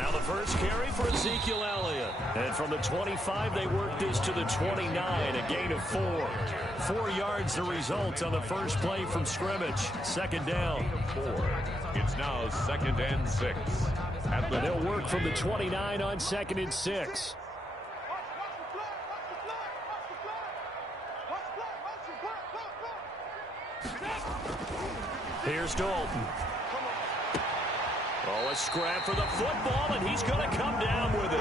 Now the first carry for Ezekiel Elliott. And from the 25, they work this to the 29, a gain of 4. 4 yards the result on the first play from scrimmage. Second down. 4. It's now 2nd and 6. And they'll work from the 29 on 2nd and 6. Here's Dalton. Oh, a scrap for the football, and he's going to come down with it.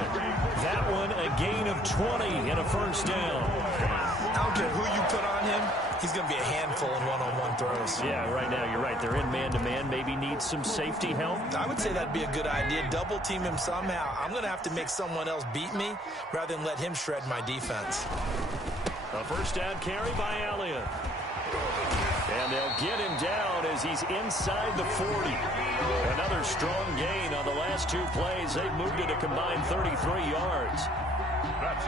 That one, a gain of 20 and a first down. I don't care who you put on him. He's going to be a handful in one-on-one throws. Yeah, right now, you're right. They're in man-to-man. Maybe needs some safety help. I would say that'd be a good idea. Double team him somehow. I'm going to have to make someone else beat me rather than let him shred my defense. A first down carry by Elliott. And they'll get him down as he's inside the 40. Another strong gain on the last 2 plays. They've moved it a combined 33 yards.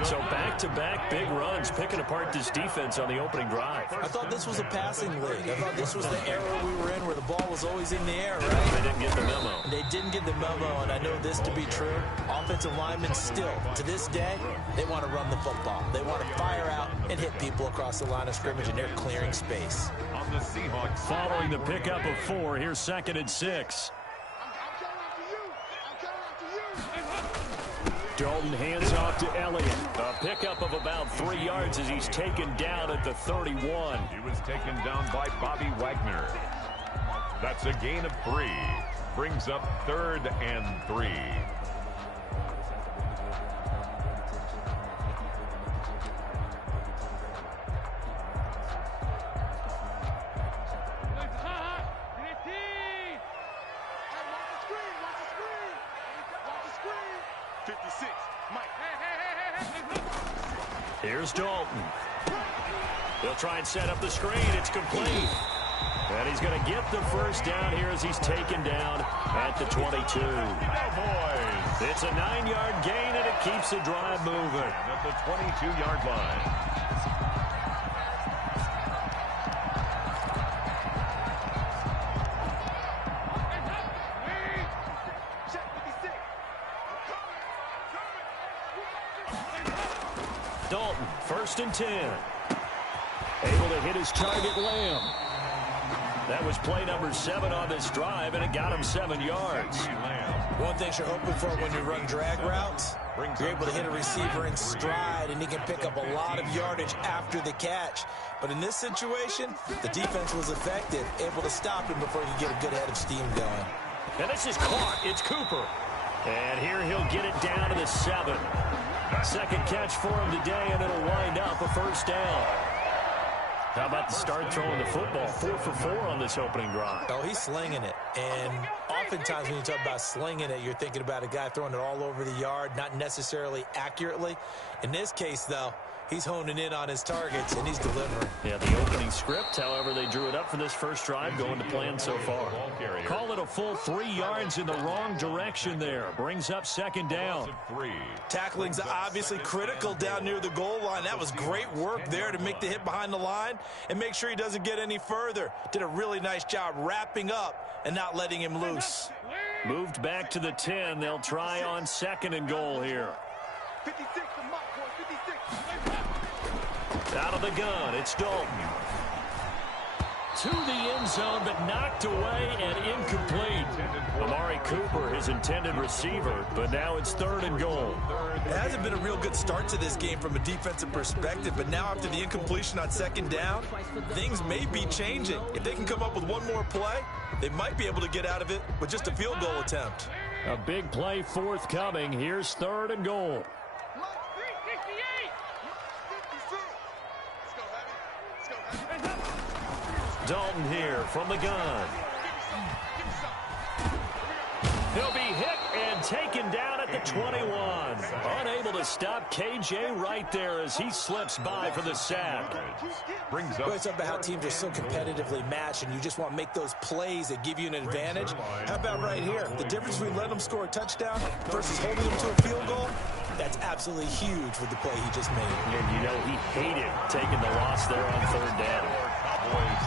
So back-to-back big runs, picking apart this defense on the opening drive. I thought this was a passing league. I thought this was the era we were in where the ball was always in the air, right? They didn't get the memo. They didn't get the memo, and I know this to be true. Offensive linemen still, to this day, they want to run the football. They want to fire out and hit people across the line of scrimmage, and they're clearing space. On the Seahawks. Following the pickup of 4, here's 2nd and 6. Dalton hands off to Elliott. A pickup of about 3 yards as he's taken down at the 31. He was taken down by Bobby Wagner. That's a gain of 3. Brings up 3rd and 3. Here's Dalton. They'll try and set up the screen. It's complete. And he's going to get the first down here as he's taken down at the 22. It's a 9-yard gain, and it keeps the drive moving. At the 22-yard line. Dalton, 1st and 10. Able to hit his target, Lamb. That was play number 7 on this drive, and it got him 7 yards. One thing you're hoping for when you run drag routes, you're able to hit a receiver in stride, and he can pick up a lot of yardage after the catch. But in this situation, the defense was effective, able to stop him before he could get a good head of steam going. And this is caught. It's Cooper. And here he'll get it down to the 7. Second catch for him today, and it'll wind up a first down. How about the start throwing the football? 4 for 4 on this opening drive. Oh, he's slinging it. And oftentimes when you talk about slinging it, you're thinking about a guy throwing it all over the yard, not necessarily accurately. In this case, though, he's honing in on his targets, and he's delivering. Yeah, the opening script, however, they drew it up for this first drive, going to plan so far. Call it a full 3 yards in the wrong direction there. Brings up 2nd down. Tackling's obviously critical down near the goal line. That was great work there to make the hit behind the line and make sure he doesn't get any further. Did a really nice job wrapping up and not letting him loose. Moved back to the 10. They'll try on 2nd and goal here. 56 to Mike, boy, 56. Out of the gun, it's Dalton. To the end zone, but knocked away and incomplete. Amari Cooper, his intended receiver, but now it's 3rd and goal. It hasn't been a real good start to this game from a defensive perspective, but now after the incompletion on 2nd down, things may be changing. If they can come up with one more play, they might be able to get out of it with just a field goal attempt. A big play forthcoming. Here's 3rd and goal. Dalton here from the gun. He'll be hit and taken down at the 21. Unable to stop KJ right there as he slips by for the sack. Brings Well, up it's about how teams are so competitively matched, and you just want to make those plays that give you an advantage. How about right here? The difference between letting them score a touchdown versus holding them to a field goal, that's absolutely huge with the play he just made. And you know he hated taking the loss there on 3rd down.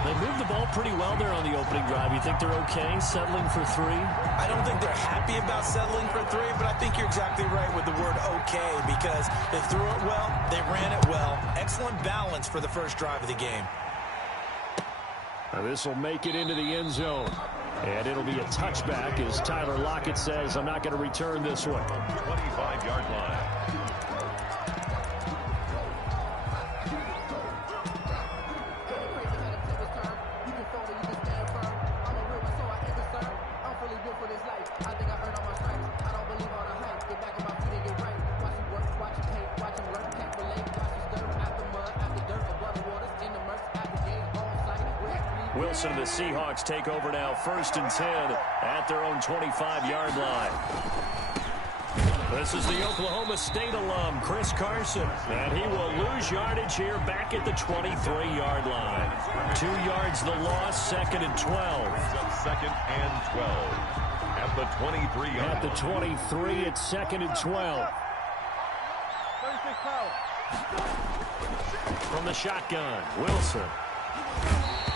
They moved the ball pretty well there on the opening drive. You think they're okay settling for 3? I don't think they're happy about settling for 3, but I think you're exactly right with the word okay, because they threw it well, they ran it well. Excellent balance for the first drive of the game. This will make it into the end zone. And it'll be a touchback as Tyler Lockett says, I'm not going to return this one. 25-yard line. Wilson and the Seahawks take over now, 1st and 10 at their own 25-yard line. This is the Oklahoma State alum, Chris Carson, and he will lose yardage here back at the 23-yard line. 2 yards the loss, 2nd and 12. 2nd and 12 at the 23-yard line. At the 23, it's 2nd and 12. 36 power. From the shotgun, Wilson.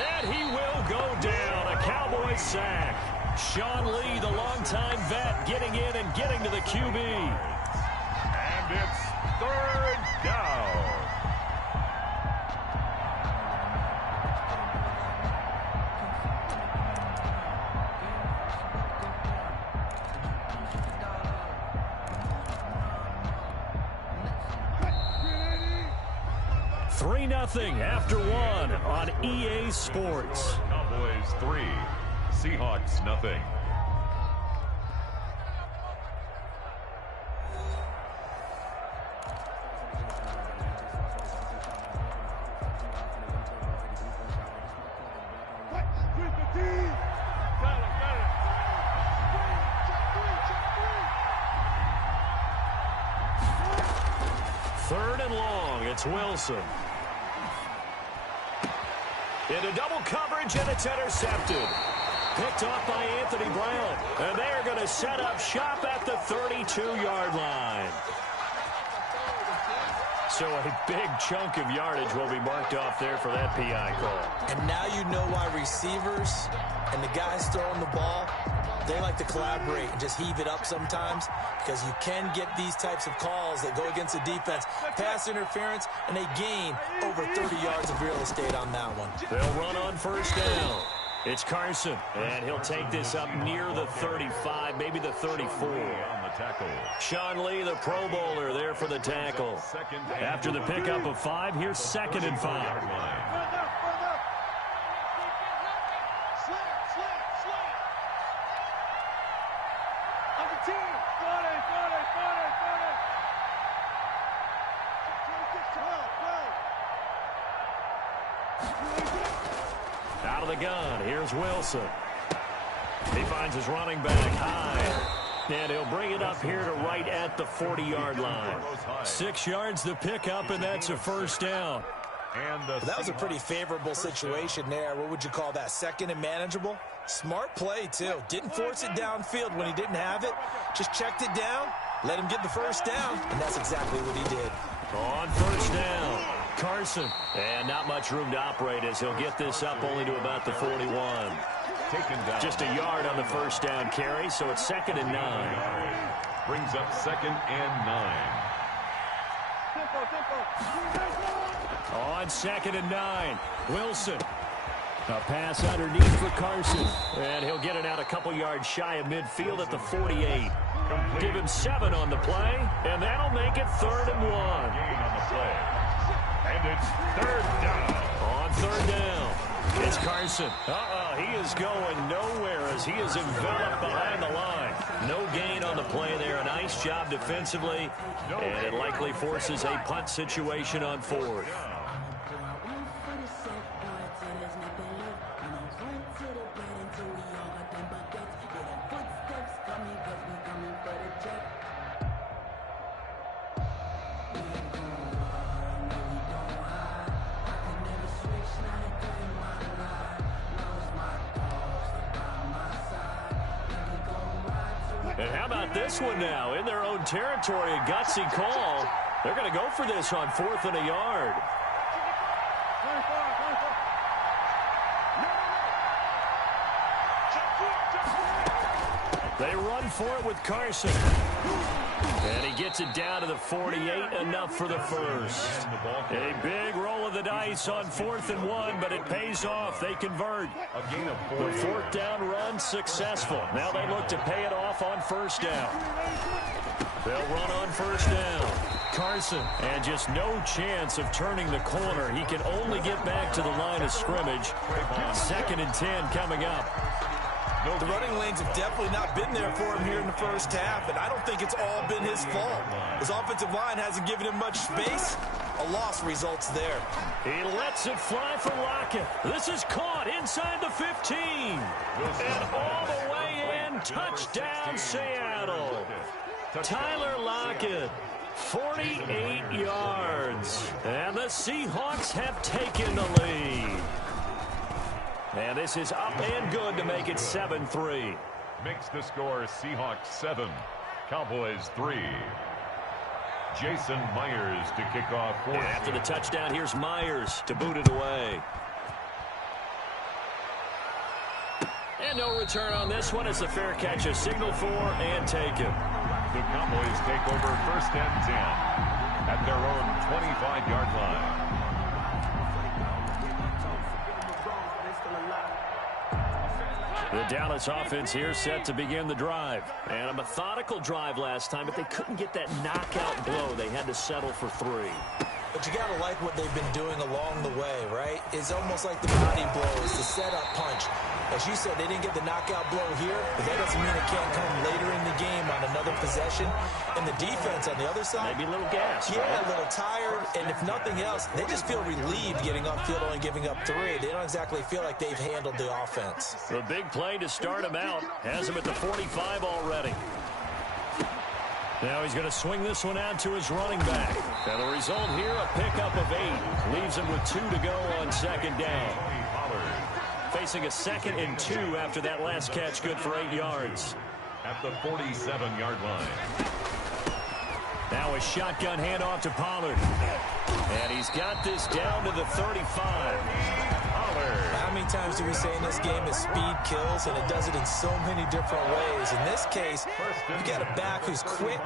And he will go down. A Cowboy sack. Sean Lee, the longtime vet, getting in and getting to the QB. And it's 3rd down. Nothing after 1 on EA Sports. Cowboys 3, Seahawks nothing. Third and long, it's Wilson. Into double coverage, and it's intercepted. Picked off by Anthony Brown. And they're going to set up shop at the 32-yard line. So a big chunk of yardage will be marked off there for that PI call. And now you know why receivers and the guys throwing the ball, they like to collaborate and just heave it up sometimes, because you can get these types of calls that go against the defense. Pass interference, and they gain over 30 yards of real estate on that one. They'll run on 1st down. It's Carson, and he'll take this up near the 35, maybe the 34. On the tackle. Sean Lee, the Pro Bowler, there for the tackle. After the pickup of 5, here's 2nd and 5. Out of the gun, here's Wilson. He finds his running back high. And he'll bring it up here to right at the 40-yard line. 6 yards the pickup, and that's a 1st down. And that was a pretty favorable situation there. What would you call that? 2nd and manageable? Smart play, too. Didn't force it downfield when he didn't have it. Just checked it down, let him get the 1st down, and that's exactly what he did. On 1st down, Carson. And not much room to operate as he'll get this up only to about the 41. Taken down. Just a yard on the 1st down carry, so it's 2nd and 9. Brings up 2nd and 9. On 2nd and 9, Wilson. A pass underneath for Carson. And he'll get it out a couple yards shy of midfield at the 48. Give him 7 on the play, and that'll make it 3rd and 1. Gain on the play. And it's 3rd down. On 3rd down, it's Carson. He is going nowhere as he is enveloped behind the line. No gain on the play there. A nice job defensively, and it likely forces a punt situation on 4th. And how about this one now? In their own territory, a gutsy call. They're going to go for this on 4th and a yard. They run for it with Carson. And he gets it down to the 48, enough for the first. A big roll of the dice on 4th and 1, but it pays off. They convert. The 4th down run successful. Now they look to pay it off on 1st down. They'll run on 1st down. Carson, and just no chance of turning the corner. He can only get back to the line of scrimmage. 2nd and 10 coming up. The running lanes have definitely not been there for him here in the first half, and I don't think it's all been his fault. His offensive line hasn't given him much space. A loss results there. He lets it fly for Lockett. This is caught inside the 15. And all the way in. Touchdown, Seattle. Tyler Lockett, 48 yards. And the Seahawks have taken the lead. And this is up and good to make it 7-3. Makes the score Seahawks 7, Cowboys 3. Jason Myers to kick off. After the touchdown, here's Myers to boot it away. And no return on this one. It's a fair catch, a signal for and taken. The Cowboys take over 1st and 10 at their own 25-yard line. The Dallas offense here set to begin the drive. And a methodical drive last time, but they couldn't get that knockout blow. They had to settle for 3. But you got to like what they've been doing along the way, right? It's almost like the body blows, the setup punch. As you said, they didn't get the knockout blow here, but that doesn't mean it can't come later in the game on another possession. And the defense on the other side, maybe a little gas. Yeah, right? A little tired. And if nothing else, they just feel relieved getting upfield only giving up 3. They don't exactly feel like they've handled the offense. The big play to start him out has him at the 45 already. Now he's going to swing this one out to his running back. And the result here, a pickup of 8. Leaves him with 2 to go on 2nd down. Facing a 2nd and 2 after that last catch, good for 8 yards. At the 47-yard line. Now a shotgun handoff to Pollard. And he's got this down to the 35. How many times do we say in this game that speed kills, and it does it in so many different ways? In this case, you've got a back who's quick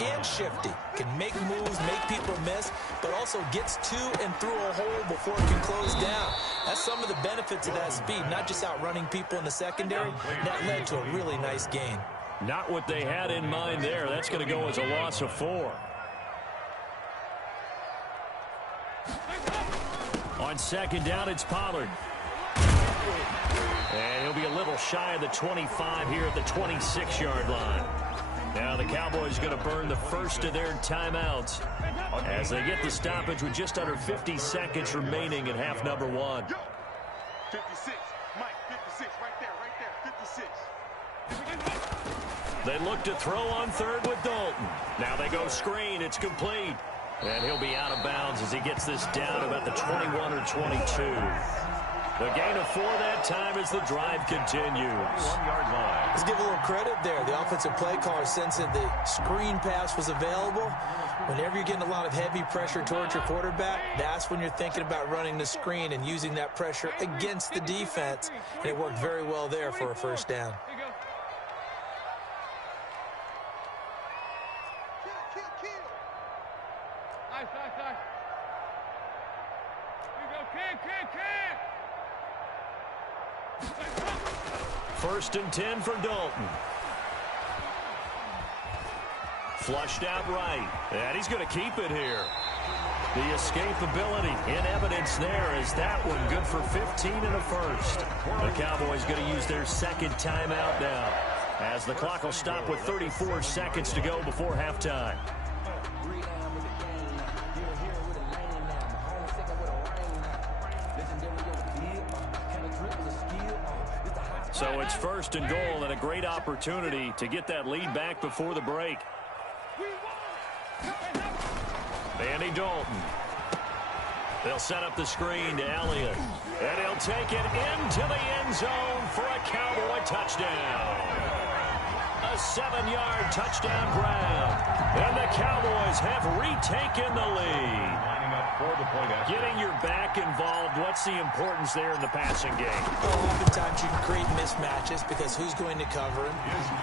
and shifty, can make moves, make people miss, but also gets to and through a hole before it can close down. That's some of the benefits of that speed, not just outrunning people in the secondary. That led to a really nice gain. Not what they had in mind there. That's going to go as a loss of 4. On 2nd down, it's Pollard. And he'll be a little shy of the 25 here at the 26-yard line. Now the Cowboys going to burn the first of their timeouts as they get the stoppage with just under 50 seconds remaining in half number 1. 56, Mike, 56, right there, 56. They look to throw on 3rd with Dalton. Now they go screen. It's complete. And he'll be out of bounds as he gets this down about the 21 or 22. The gain of 4 that time as the drive continues. 1-yard line. Let's give a little credit there. The offensive play caller sensed that the screen pass was available. Whenever you're getting a lot of heavy pressure towards your quarterback, that's when you're thinking about running the screen and using that pressure against the defense. And it worked very well there for a 1st down. First and 10 for Dalton. Flushed out right. And he's going to keep it here. The escapability in evidence there is that one good for 15 and a first. The Cowboys going to use their 2nd timeout now as the clock will stop with 34 seconds to go before halftime. So it's 1st and goal and a great opportunity to get that lead back before the break. Andy Dalton. They'll set up the screen to Elliott. And he'll take it into the end zone for a Cowboy touchdown. A 7-yard touchdown grab. And the Cowboys have retaken the lead. Lining up for the point after. Getting your back involved, what's the importance there in the passing game? Oftentimes you can create mismatches because who's going to cover him,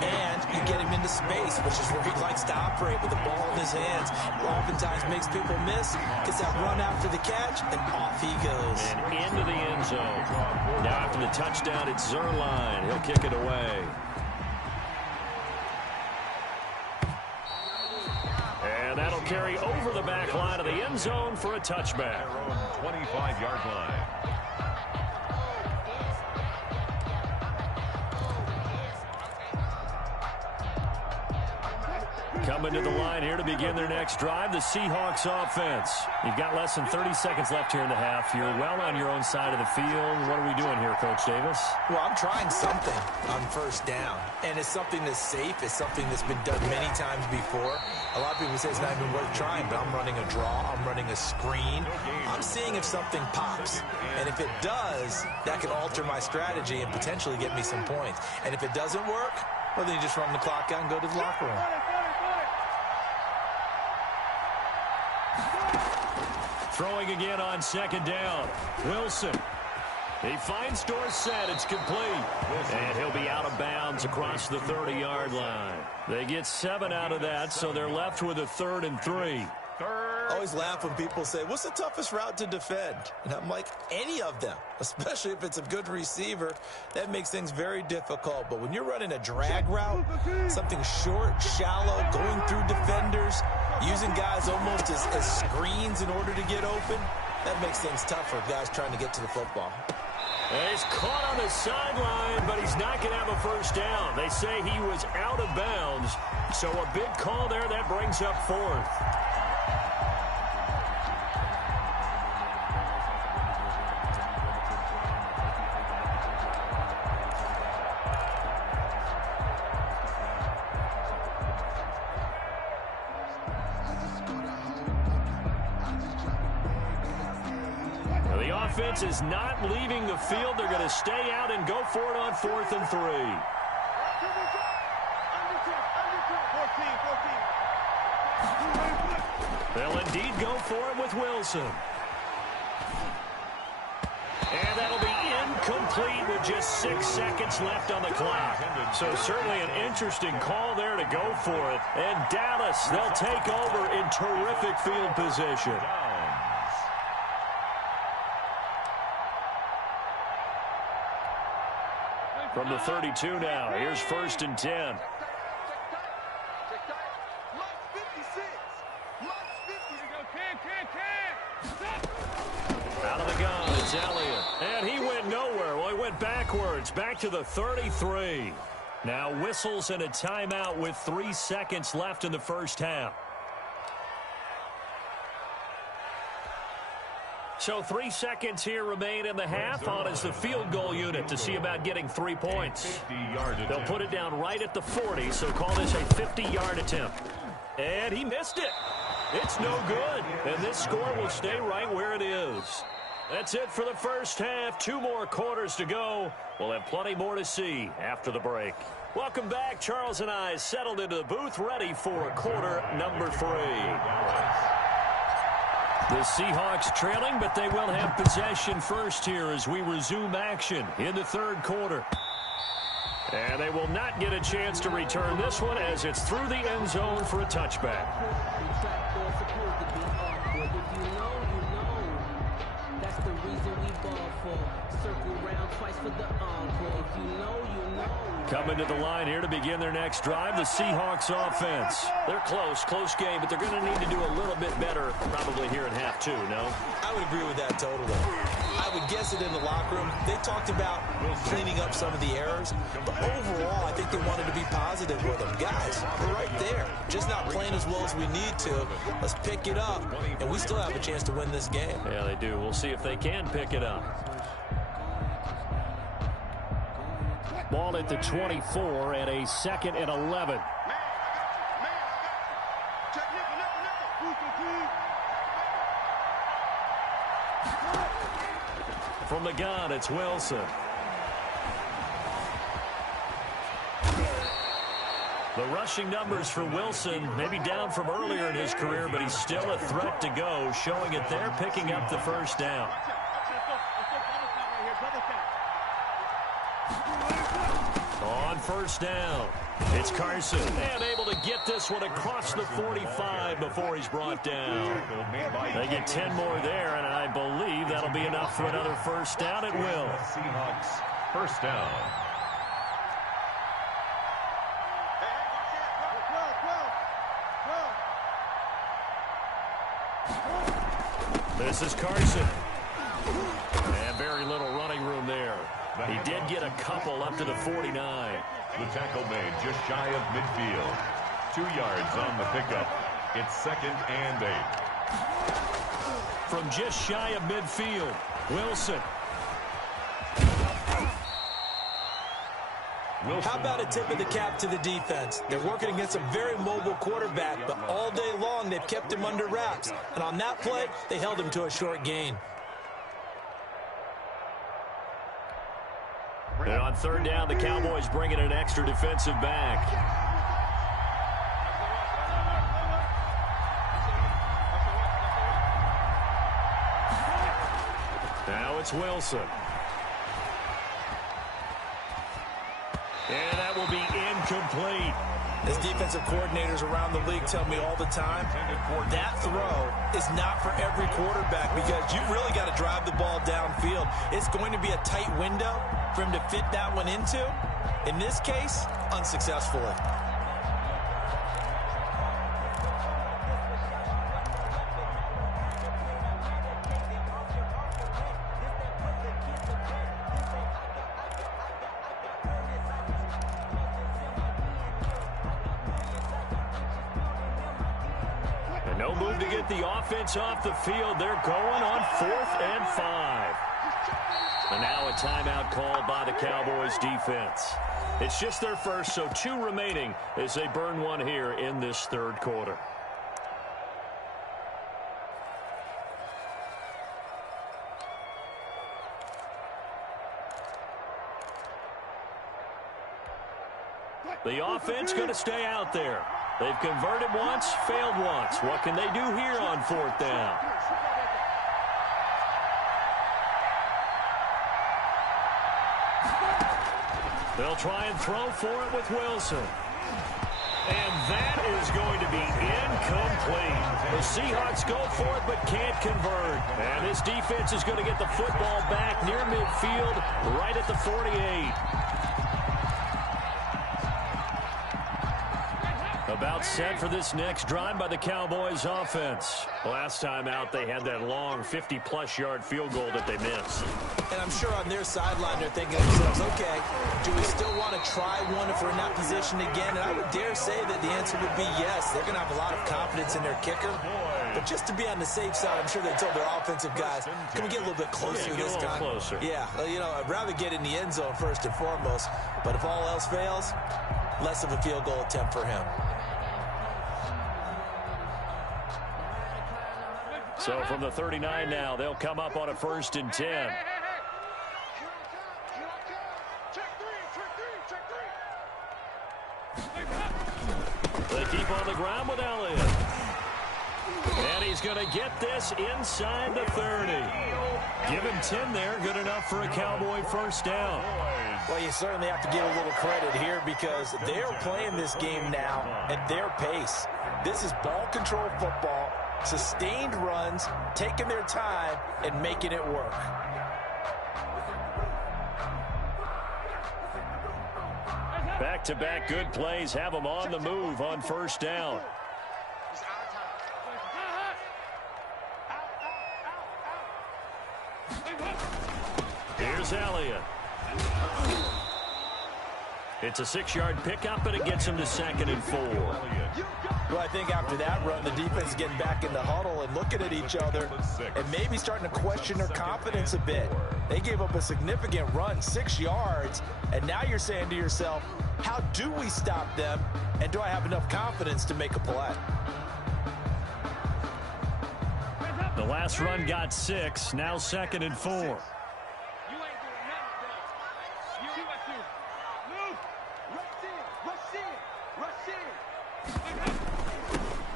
and you get him into space, which is where he likes to operate with the ball in his hands. Oftentimes makes people miss, gets that run after the catch, and off he goes. And into the end zone. Now after the touchdown, it's Zerline. He'll kick it away. And that'll carry over the back line of the end zone for a touchback. 25-yard line. Coming to the line here to begin their next drive, the Seahawks offense. You've got less than 30 seconds left here in the half. You're well on your own side of the field. What are we doing here, Coach Davis? Well, I'm trying something on first down, and it's something that's safe. It's something that's been done many times before. A lot of people say it's not even worth trying, but I'm running a draw. I'm running a screen. I'm seeing if something pops, and if it does, that could alter my strategy and potentially get me some points. And if it doesn't work, well, then you just run the clock out and go to the locker room. Throwing again on second down. Wilson. He finds Dorsett. It's complete. And he'll be out of bounds across the 30-yard line. They get 7 out of that, so they're left with a 3rd and 3. I always laugh when people say, what's the toughest route to defend? And I'm like, any of them, especially if it's a good receiver. That makes things very difficult. But when you're running a drag route, something short, shallow, going through defenders, using guys almost as screens in order to get open, that makes things tough for guys trying to get to the football. And he's caught on the sideline, but he's not going to have a first down. They say he was out of bounds. So a big call there. That brings up 4th. Offense is not leaving the field. They're going to stay out and go for it on 4th and 3. They'll indeed go for it with Wilson. And that'll be incomplete with just 6 seconds left on the clock. So certainly an interesting call there to go for it. And Dallas, they'll take over in terrific field position. From the 32 now, here's 1st and 10. Out of the gun, it's Elliott. And he went nowhere. Well, he went backwards, back to the 33. Now whistles and a timeout with 3 seconds left in the first half. So 3 seconds here remain in the half. On is the field goal unit to see about getting 3 points. They'll put it down right at the 40, so call this a 50-yard attempt. And he missed it. It's no good. And this score will stay right where it is. That's it for the first half. 2 more quarters to go. We'll have plenty more to see after the break. Welcome back. Charles and I settled into the booth ready for quarter number 3. The Seahawks trailing, but they will have possession first here as we resume action in the 3rd quarter. And they will not get a chance to return this one as it's through the end zone for a touchback. Coming to the line here to begin their next drive, the Seahawks offense. They're close game, but they're going to need to do a little bit better probably here in half 2, no? I would agree with that totally. I would guess it in the locker room. They talked about cleaning up some of the errors, but overall, I think they wanted to be positive with them. Guys, we're right there. Just not playing as well as we need to. Let's pick it up, and we still have a chance to win this game. Yeah, they do. We'll see if they can pick it up. Ball at the 24 and a 2nd and 11. From the gun, it's Wilson. The rushing numbers for Wilson, maybe down from earlier in his career, but he's still a threat to go, showing it there, picking up the first down. On first down, it's Carson, and able to get this one across the 45 before he's brought down. They get 10 more there, and I believe that'll be enough for another first down. It will. Seahawks, first down. This is Carson. And very little running room there. He did get a couple up to the 49. The tackle made just shy of midfield. 2 yards on the pickup. It's 2nd and 8. From just shy of midfield, Wilson. How about a tip of the cap to the defense? They're working against a very mobile quarterback, but all day long they've kept him under wraps. And on that play, they held him to a short gain. And on third down, the Cowboys bring in an extra defensive back. Now it's Wilson. And that will be incomplete. As defensive coordinators around the league tell me all the time, that throw is not for every quarterback because you really got to drive the ball downfield. It's going to be a tight window for him to fit that one into. In this case, unsuccessfully. No move to get the offense off the field. They're going on 4th and 5. And now a timeout called by the Cowboys defense. It's just their first, so 2 remaining as they burn one here in this third quarter. The offense going to stay out there. They've converted once, failed once. What can they do here on 4th down? They'll try and throw for it with Wilson. And that is going to be incomplete. The Seahawks go for it but can't convert. And this defense is going to get the football back near midfield, right at the 48. About set for this next drive by the Cowboys offense. Last time out, they had that long 50-plus yard field goal that they missed. And I'm sure on their sideline they're thinking to themselves, okay, do we still want to try one if we're in that position again? And I would dare say that the answer would be yes. They're going to have a lot of confidence in their kicker. But just to be on the safe side, I'm sure they told their offensive guys, can we get a little bit closer this time? Closer. Yeah, you know, I'd rather get in the end zone first and foremost. But if all else fails, less of a field goal attempt for him. So from the 39 now, they'll come up on a 1st and 10. They keep on the ground with Elliott. And he's going to get this inside the 30. Give him 10 there. Good enough for a Cowboy first down. Well, you certainly have to give a little credit here because they're playing this game now at their pace. This is ball control football, sustained runs, taking their time, and making it work. Back-to-back good plays have them on the move on first down. Here's Elliott. It's a 6-yard pickup, and it gets him to 2nd and 4. Well, I think after that run, the defense is getting back in the huddle and looking at each other and maybe starting to question their confidence a bit. They gave up a significant run, 6 yards, and now you're saying to yourself, how do we stop them, and do I have enough confidence to make a play? The last run got 6, now 2nd and 4.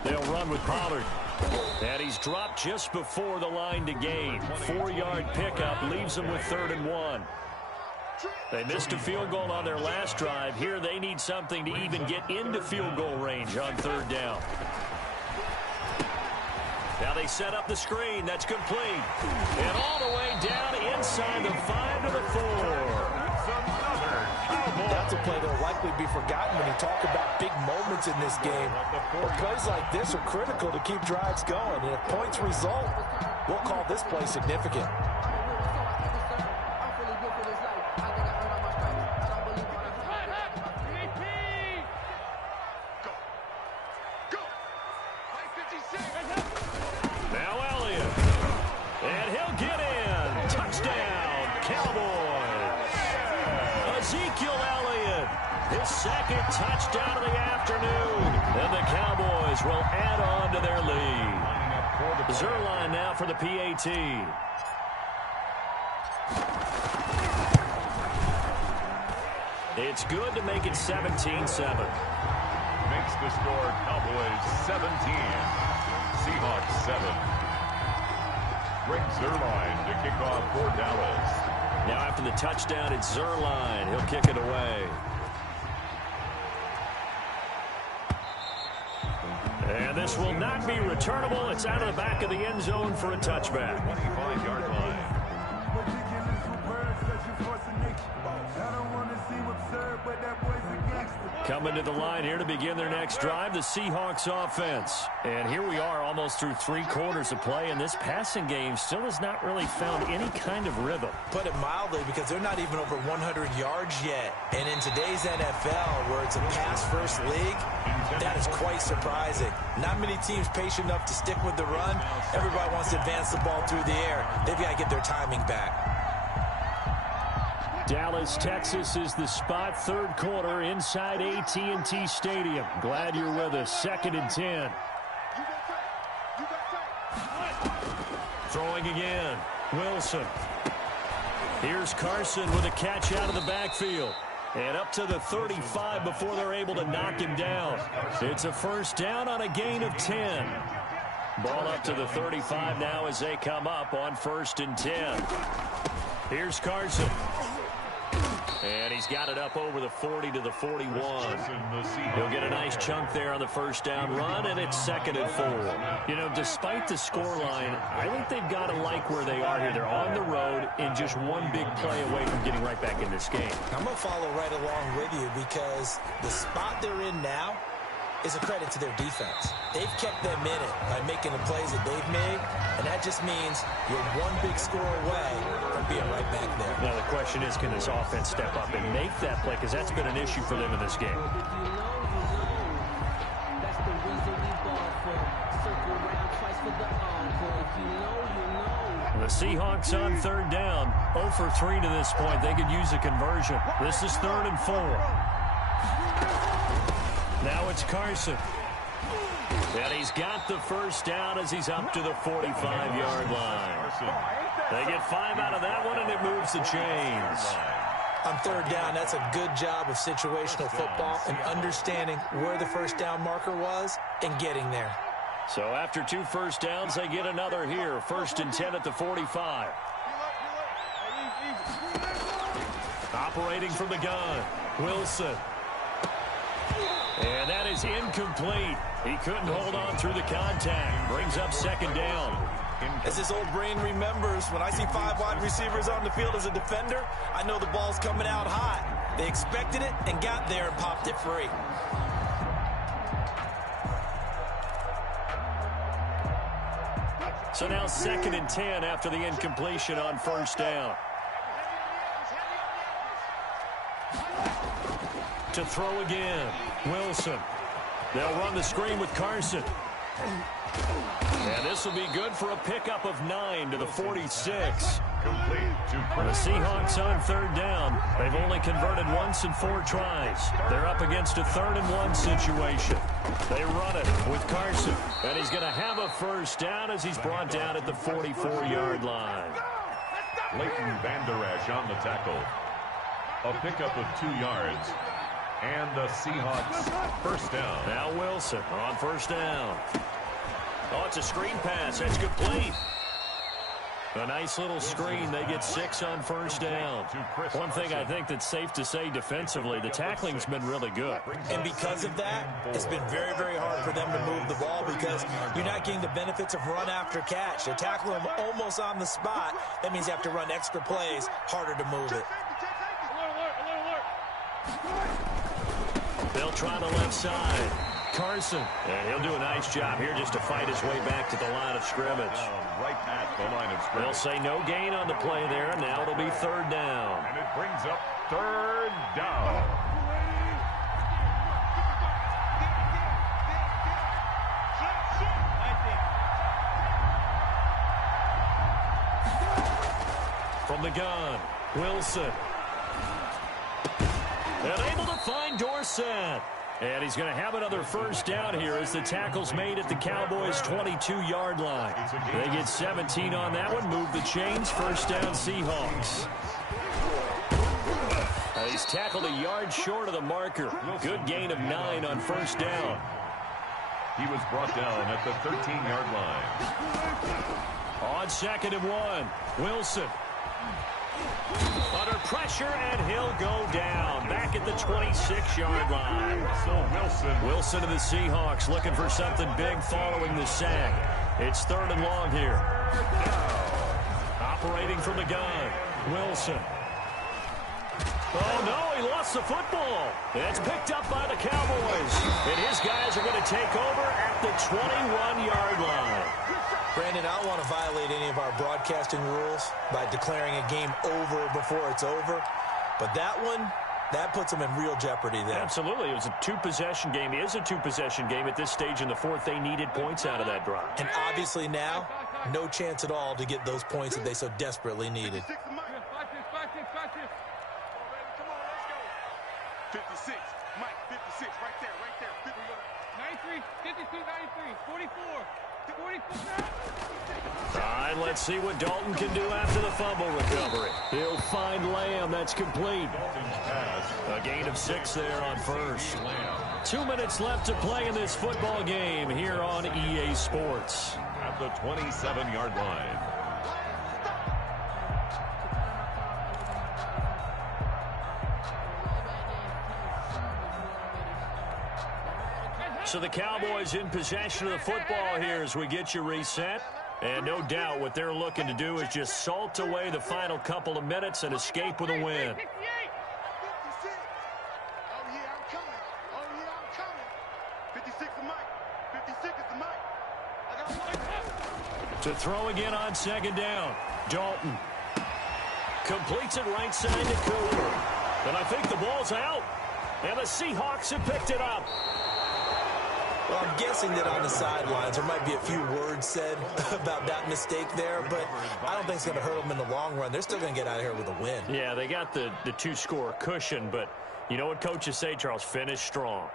They'll run with Pollard. And he's dropped just before the line to gain. 4-yard pickup leaves them with 3rd and 1. They missed a field goal on their last drive. Here they need something to even get into field goal range on 3rd down. Now they set up the screen. That's complete. And all the way down inside the 5 to the 4. That's a play that will likely be forgotten when you talk about big moments in this game. But plays like this are critical to keep drives going. And if points result, we'll call this play significant. Now Elliott. And he'll get in. Touchdown, Cowboys. Ezekiel Elliott, his 2nd touchdown of the afternoon. And the Cowboys will add on to their lead. Zerline now for the PAT. It's good to make it 17-7. Makes the score Cowboys 17. Seahawks 7. Rick Zerline to kick off for Dallas. Now after the touchdown, it's Zerline. He'll kick it away. And this will not be returnable. It's out of the back of the end zone for a touchback. 25-yard line. Coming to the line here to begin their next drive, the Seahawks offense. And here we are almost through 3 quarters of play, and this passing game still has not really found any kind of rhythm. Put it mildly, because they're not even over 100 yards yet. And in today's NFL, where it's a pass-first league, that is quite surprising. Not many teams patient enough to stick with the run. Everybody wants to advance the ball through the air. They've got to get their timing back. Dallas, Texas is the spot. 3rd quarter inside AT&T Stadium. Glad you're with us. 2nd and 10. Throwing again. Wilson. Here's Carson with a catch out of the backfield. And up to the 35 before they're able to knock him down. It's a 1st down on a gain of 10. Ball up to the 35 now as they come up on 1st and 10. Here's Carson. And he's got it up over the 40 to the 41. He'll get a nice chunk there on the 1st down run, and it's 2nd and 4. You know, despite the scoreline, I think they've got to like where they are here. They're on the road and just one big play away from getting right back in this game. I'm going to follow right along with you, because the spot they're in now is a credit to their defense. They've kept them in it by making the plays that they've made, and that just means you're one big score away from being right back there. Now the question is, can this offense step up and make that play? Because that's been an issue for them in this game. The Seahawks on 3rd down. 0 for 3 to this point. They could use a conversion. This is 3rd and 4. Now it's Carson. And he's got the 1st down as he's up to the 45-yard line. They get 5 out of that one, and it moves the chains. On 3rd down, that's a good job of situational football and understanding where the 1st down marker was and getting there. So after 2 1st downs, they get another here. 1st and 10 at the 45. Operating from the gun, Wilson. And that is incomplete. He couldn't hold on through the contact. Brings up 2nd down. As this old brain remembers, when I see 5 wide receivers on the field as a defender, I know the ball's coming out hot. They expected it and got there and popped it free. So now 2nd and 10 after the incompletion on 1st down. To throw again, Wilson. They'll run the screen with Carson. And this will be good for a pickup of 9 to the 46. Complete to The Seahawks on 3rd down. They've only converted once in 4 tries. They're up against a 3rd and 1 situation. They run it with Carson. And he's going to have a 1st down as he's brought down at the 44-yard line. Leighton Vander Esch on the tackle. A pickup of 2 yards. And the Seahawks first down. Now Wilson on first down. Oh, it's a screen pass. That's complete. A nice little screen. They get 6 on first down. One thing I think that's safe to say defensively, the tackling's been really good. And because of that, it's been very, very hard for them to move the ball because you're not getting the benefits of run after catch. They're tackling them almost on the spot. That means you have to run extra plays, harder to move it. They'll try the left side. Carson. And he'll do a nice job here just to fight his way back to the line of scrimmage. Right at the line of scrimmage. They'll say no gain on the play there. Now it'll be third down. And it brings up third down. From the gun, Wilson. And able to find Dorsett. And he's going to have another first down here as the tackle's made at the Cowboys' 22-yard line. They get 17 on that one. Move the chains. First down, Seahawks. He's tackled a yard short of the marker. Good gain of 9 on first down. He was brought down at the 13-yard line. On 2nd and 1, Wilson. Under pressure, and he'll go down. Back at the 26-yard line. Wilson to the Seahawks looking for something big following the sack. It's 3rd and long here. Operating from the gun, Wilson. Oh, no, he lost the football. It's picked up by the Cowboys. And his guys are going to take over at the 21-yard line. Brandon, I don't want to violate any of our broadcasting rules by declaring a game over before it's over. But that one, that puts them in real jeopardy there. Absolutely. It was a 2-possession game. It is a 2-possession game at this stage in the 4th. They needed points out of that drive. And obviously now, no chance at all to get those points that they so desperately needed. 56, Mike, 56, right there, 93, 52, 93, 44, 44. All right, let's see what Dalton can do after the fumble recovery. He'll find Lamb. That's complete. A gain of 6 there on first. 2 minutes left to play in this football game here on EA Sports. At the 27-yard line. So the Cowboys in possession of the football here as we get you reset. And no doubt what they're looking to do is just salt away the final couple of minutes and escape with a win. 56. Oh, yeah, I'm coming. Oh, yeah, I'm coming. 56 is Mike. 56 is Mike. I got Mike. To throw again on 2nd down. Dalton completes it right side to Cooper. And I think the ball's out. And the Seahawks have picked it up. Well, I'm guessing that on the sidelines there might be a few words said about that mistake there, but I don't think it's going to hurt them in the long run. They're still going to get out of here with a win. Yeah, they got the 2-score cushion, but you know what coaches say, Charles? Finish strong.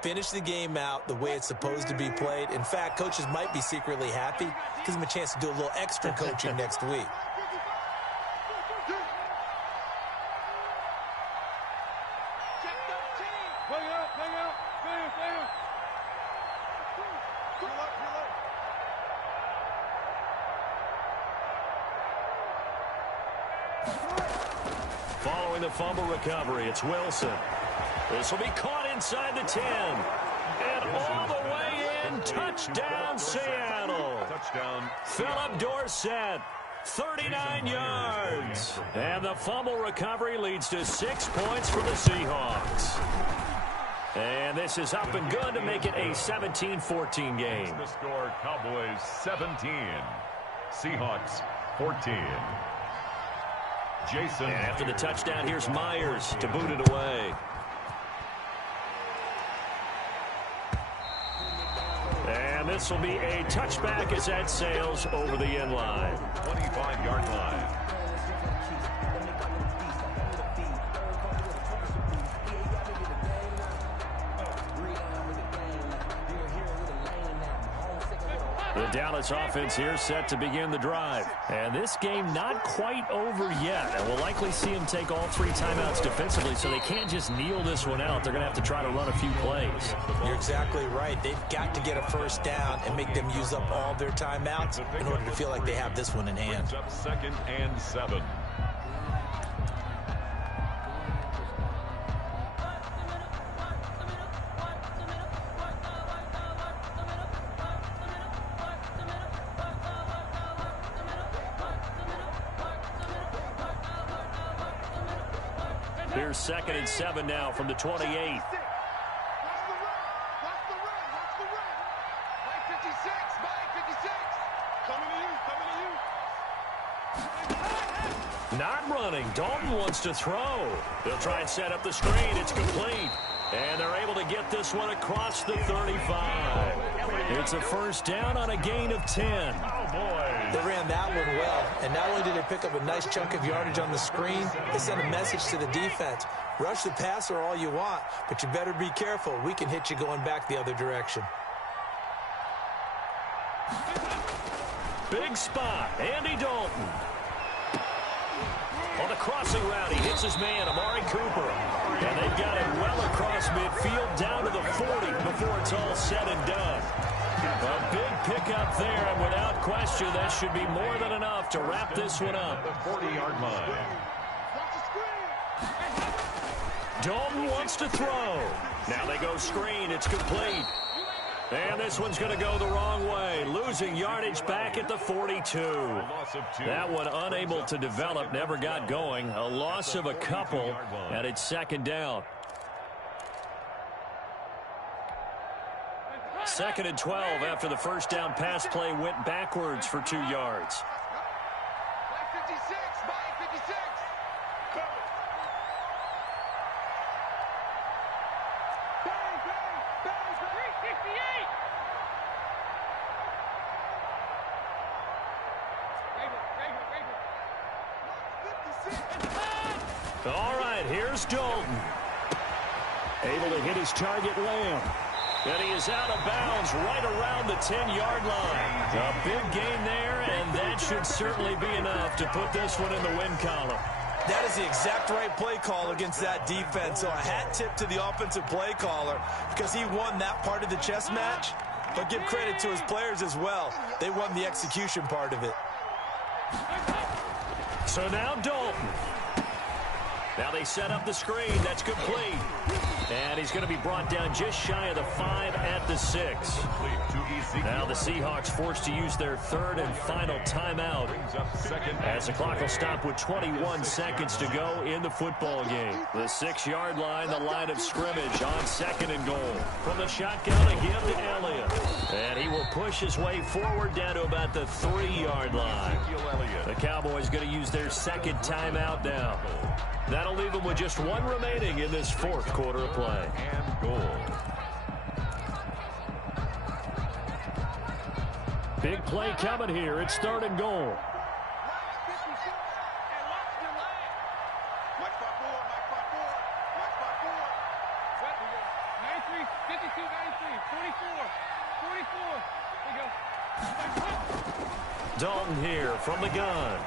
Finish the game out the way it's supposed to be played. In fact, coaches might be secretly happy. Gives them a chance to do a little extra coaching next week. Following the fumble recovery, it's Wilson. This will be caught inside the 10. And all the way in, touchdown Seattle. Touchdown. Philip Dorsett, 39 yards. And the fumble recovery leads to 6 points for the Seahawks. And this is up and good to make it a 17-14 game. The score, Cowboys 17, Seahawks 14. Jason. And after the touchdown, here's Myers to boot it away. And this will be a touchback as that sails over the end line. 25-yard line. The Dallas offense here set to begin the drive. And this game not quite over yet. And we'll likely see them take all 3 timeouts defensively, so they can't just kneel this one out. They're going to have to try to run a few plays. You're exactly right. They've got to get a first down and make them use up all their timeouts in order to feel like they have this one in hand. Brings up 2nd and 7. Here's 2nd and 7 now from the 28. Watch the run. Watch the run. Mike 56. Mike 56. Coming to you. Not running. Dalton wants to throw. They'll try and set up the screen. It's complete. And they're able to get this one across the 35. It's a first down on a gain of 10. Oh, boy. They ran that one well, and not only did they pick up a nice chunk of yardage on the screen, they sent a message to the defense. Rush the passer all you want, but you better be careful. We can hit you going back the other direction. Big spot. Andy Dalton. On the crossing route, he hits his man, Amari Cooper. And they've got it well across midfield down to the 40 before it's all said and done. A big pickup there, and without question, that should be more than enough to wrap this one up. The 40-yard line. Watch the screen. Dalton wants to throw. Now they go screen. It's complete. And this one's going to go the wrong way, losing yardage back at the 42. Loss of 2. That one unable to develop, never got going. A loss of a couple, and it's 2nd down. 2nd and 12 after the first down pass play went backwards for 2 yards. Mike 56. Mike 56. Cover. Bang, bang, bang, bang. 368. All right, here's Dalton. Able to hit his target, Lamb. And he is out of bounds right around the 10-yard line. A big gain there, and that should certainly be enough to put this one in the win column. That is the exact right play call against that defense. So a hat tip to the offensive play caller because he won that part of the chess match. But give credit to his players as well. They won the execution part of it. So now Dalton. Now they set up the screen. That's complete. And he's going to be brought down just shy of the 5 at the 6. Now the Seahawks forced to use their 3rd and final timeout as the clock will stop with 21 seconds to go in the football game. The 6-yard line, the line of scrimmage on 2nd and goal. From the shotgun again to Elliott. And he will push his way forward down to about the 3-yard line. The Cowboys going to use their 2nd timeout now. That'll leave them with just 1 remaining in this 4th quarter of play. And goal. Big play coming here. It's 3rd and goal. Mike 54. Mike 54. Mike 54. 93, 52, 93, 44, 44. There you go. Dalton here from the gun.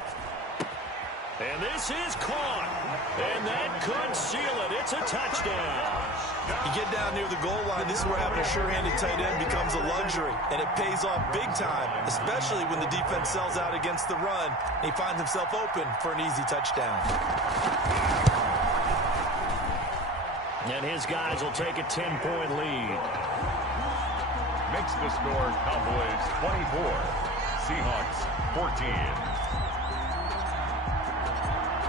And this is caught. And that could seal it. It's a touchdown. You get down near the goal line, this is where having a sure-handed tight end becomes a luxury. And it pays off big time, especially when the defense sells out against the run. And he finds himself open for an easy touchdown. And his guys will take a 10-point lead. Makes the score Cowboys 24. Seahawks 14.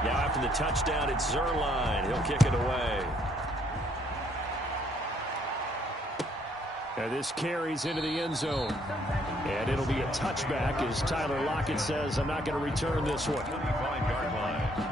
Now after the touchdown, it's Zerline. He'll kick it away. And this carries into the end zone. And it'll be a touchback as Tyler Lockett says, I'm not going to return this one. 25-yard line.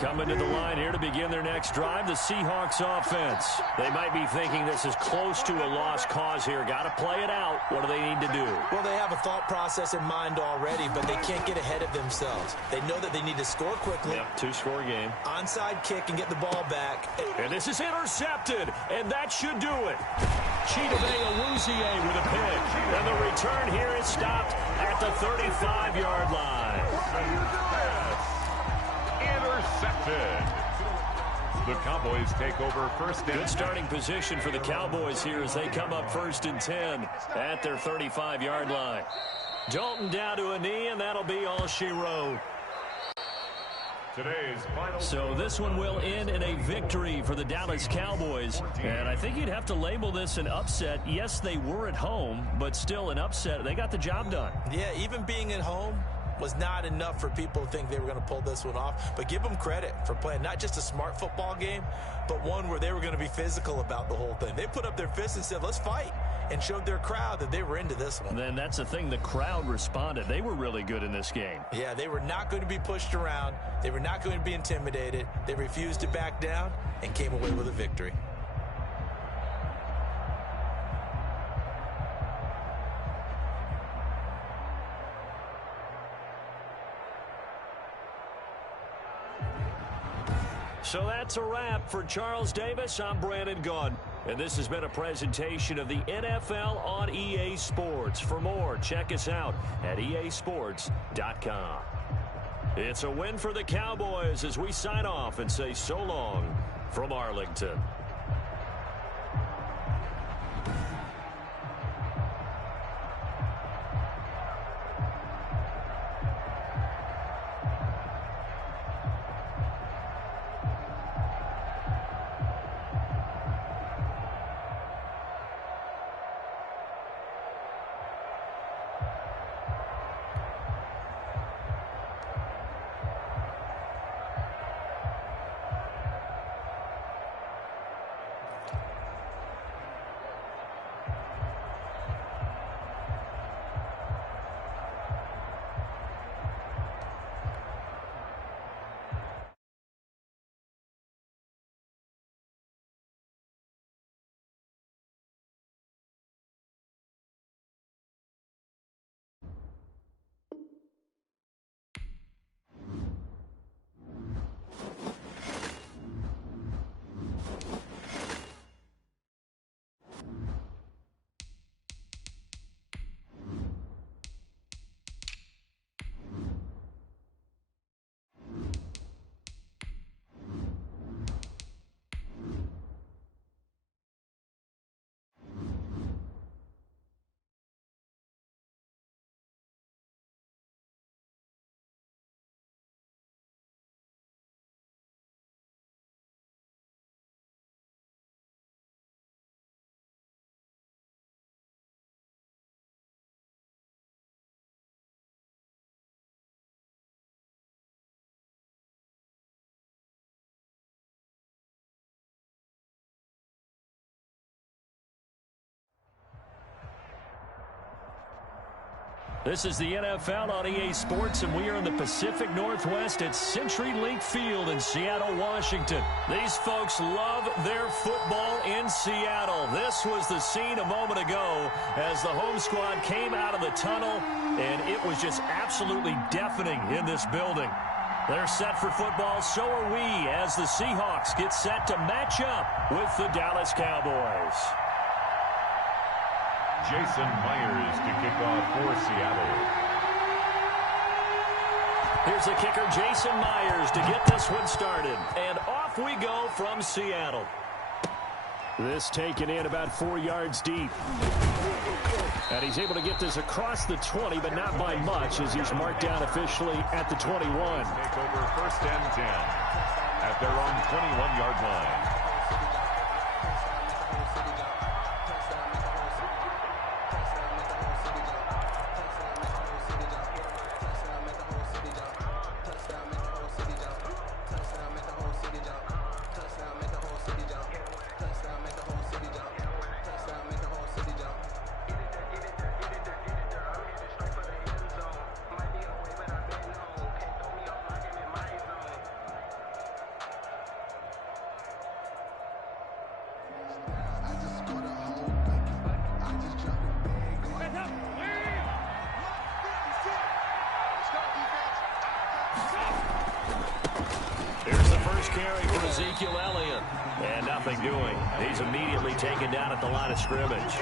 Coming to the line here to begin their next drive, the Seahawks offense. They might be thinking this is close to a lost cause here. Got to play it out. What do they need to do? Well, they have a thought process in mind already, but they can't get ahead of themselves. They know that they need to score quickly. Yep, two-score game. Onside kick and get the ball back. And this is intercepted, and that should do it. Chidobe Awuzie with a pick. And the return here is stopped at the 35-yard line. Intercepted. The Cowboys take over first and Good starting position for the Cowboys here as they come up 1st and 10 at their 35-yard line. Dalton down to a knee, and that'll be all she wrote. today's final. So this one will end in a victory for the Dallas Cowboys. And I think you'd have to label this an upset. Yes, they were at home, but still an upset. They got the job done. Yeah, even being at home was not enough for people to think they were going to pull this one off. But give them credit for playing not just a smart football game, but one where they were going to be physical about the whole thing. They put up their fists and said, let's fight, and showed their crowd that they were into this one. Then that's the thing. The crowd responded. They were really good in this game. Yeah, they were not going to be pushed around. They were not going to be intimidated. They refused to back down and came away with a victory. So that's a wrap for Charles Davis. I'm Brandon Gaudin, and this has been a presentation of the NFL on EA Sports. For more, check us out at easports.com. It's a win for the Cowboys as we sign off and say so long from Arlington. This is the NFL on EA Sports, and we are in the Pacific Northwest at CenturyLink Field in Seattle, Washington. These folks love their football in Seattle. This was the scene a moment ago as the home squad came out of the tunnel, and it was just absolutely deafening in this building. They're set for football, so are we, as the Seahawks get set to match up with the Dallas Cowboys. Jason Myers to kick off for Seattle. Here's the kicker, Jason Myers, to get this one started. And off we go from Seattle. This taken in about 4 yards deep. And he's able to get this across the 20, but not by much, as he's marked down officially at the 21. Take over first and 10 at their own 21-yard line. Ezekiel Elliott. And nothing doing. He's immediately taken down at the line of scrimmage.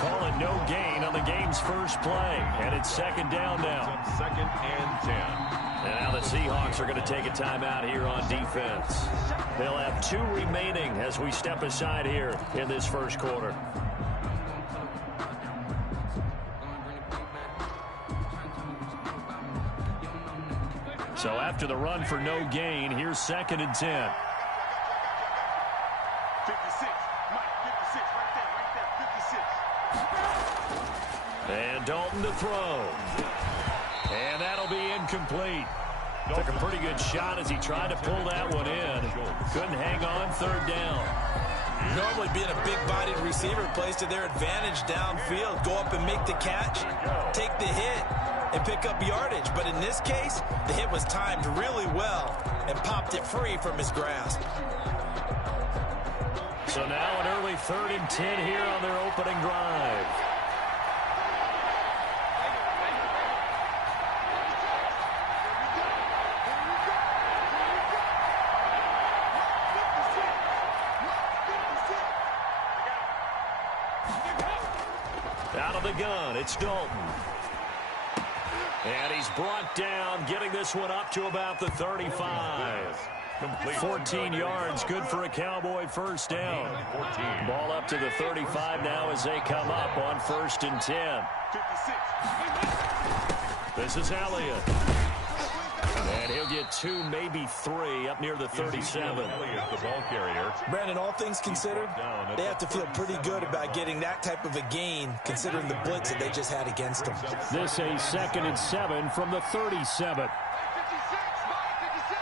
Calling no gain on the game's first play. And it's second down now. Second and 10. And now the Seahawks are going to take a timeout here on defense. They'll have 2 remaining as we step aside here in this first quarter. So after the run for no gain, here's second and 10. 56. Mike, 56. Right there. 56. And Dalton to throw. And that'll be incomplete. Took a pretty good shot as he tried to pull that one in. Couldn't hang on third down. Normally being a big-bodied receiver plays to their advantage downfield. Go up and make the catch, take the hit, and pick up yardage. But in this case, the hit was timed really well and popped it free from his grasp. So now an early 3rd and 10 here on their opening drive. Out of the gun, it's Dalton. And he's brought down, getting this one up to about the 35. 14 yards, good for a Cowboy first down. Ball up to the 35 now as they come up on 1st and 10. This is Elliott. And he'll get 2, maybe 3 up near the 37. The ball carrier. Brandon, all things considered, they have to feel pretty good about getting that type of a gain considering the blitz that they just had against them. This a 2nd and 7 from the 37. 56. Mike, 56.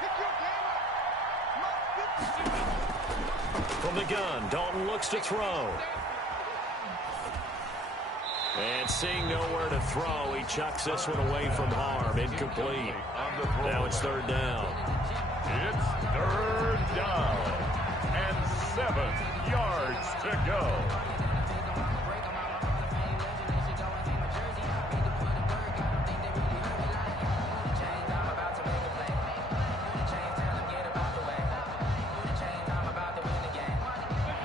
Pick your game up. From the gun, Dalton looks to throw. And seeing nowhere to throw, he chucks this one away from harm. Incomplete. Now it's 3rd down. It's 3rd down. And 7 yards to go.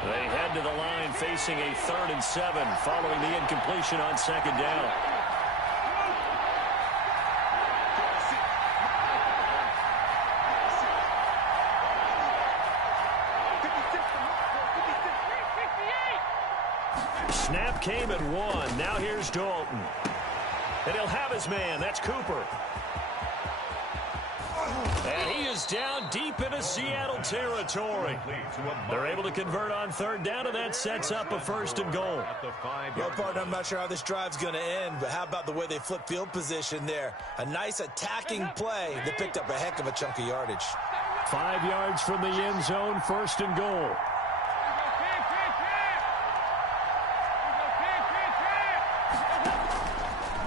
They head to the line facing a 3rd and 7 following the incompletion on 2nd down. Snap came at 1. Now here's Dalton. And he'll have his man. That's Cooper. And he is down deep into Seattle territory. They're able to convert on 3rd down, and that sets up a 1st and goal. Well, partner, I'm not sure how this drive's going to end, but how about the way they flip field position there? A nice attacking play that picked up a heck of a chunk of yardage. 5 yards from the end zone, 1st and goal.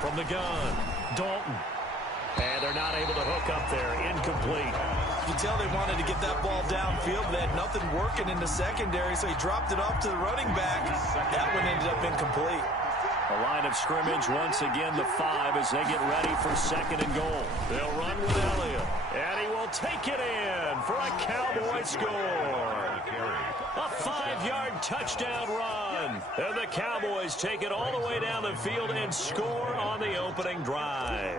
From the gun, Dalton. And they're not able to hook up there. Incomplete. You can tell they wanted to get that ball downfield, but they had nothing working in the secondary, so he dropped it off to the running back. That one ended up incomplete. A line of scrimmage once again, the 5 as they get ready for 2nd and goal. They'll run with Elliott, and he will take it in for a Cowboy score. A 5-yard touchdown run. And the Cowboys take it all the way down the field and score on the opening drive.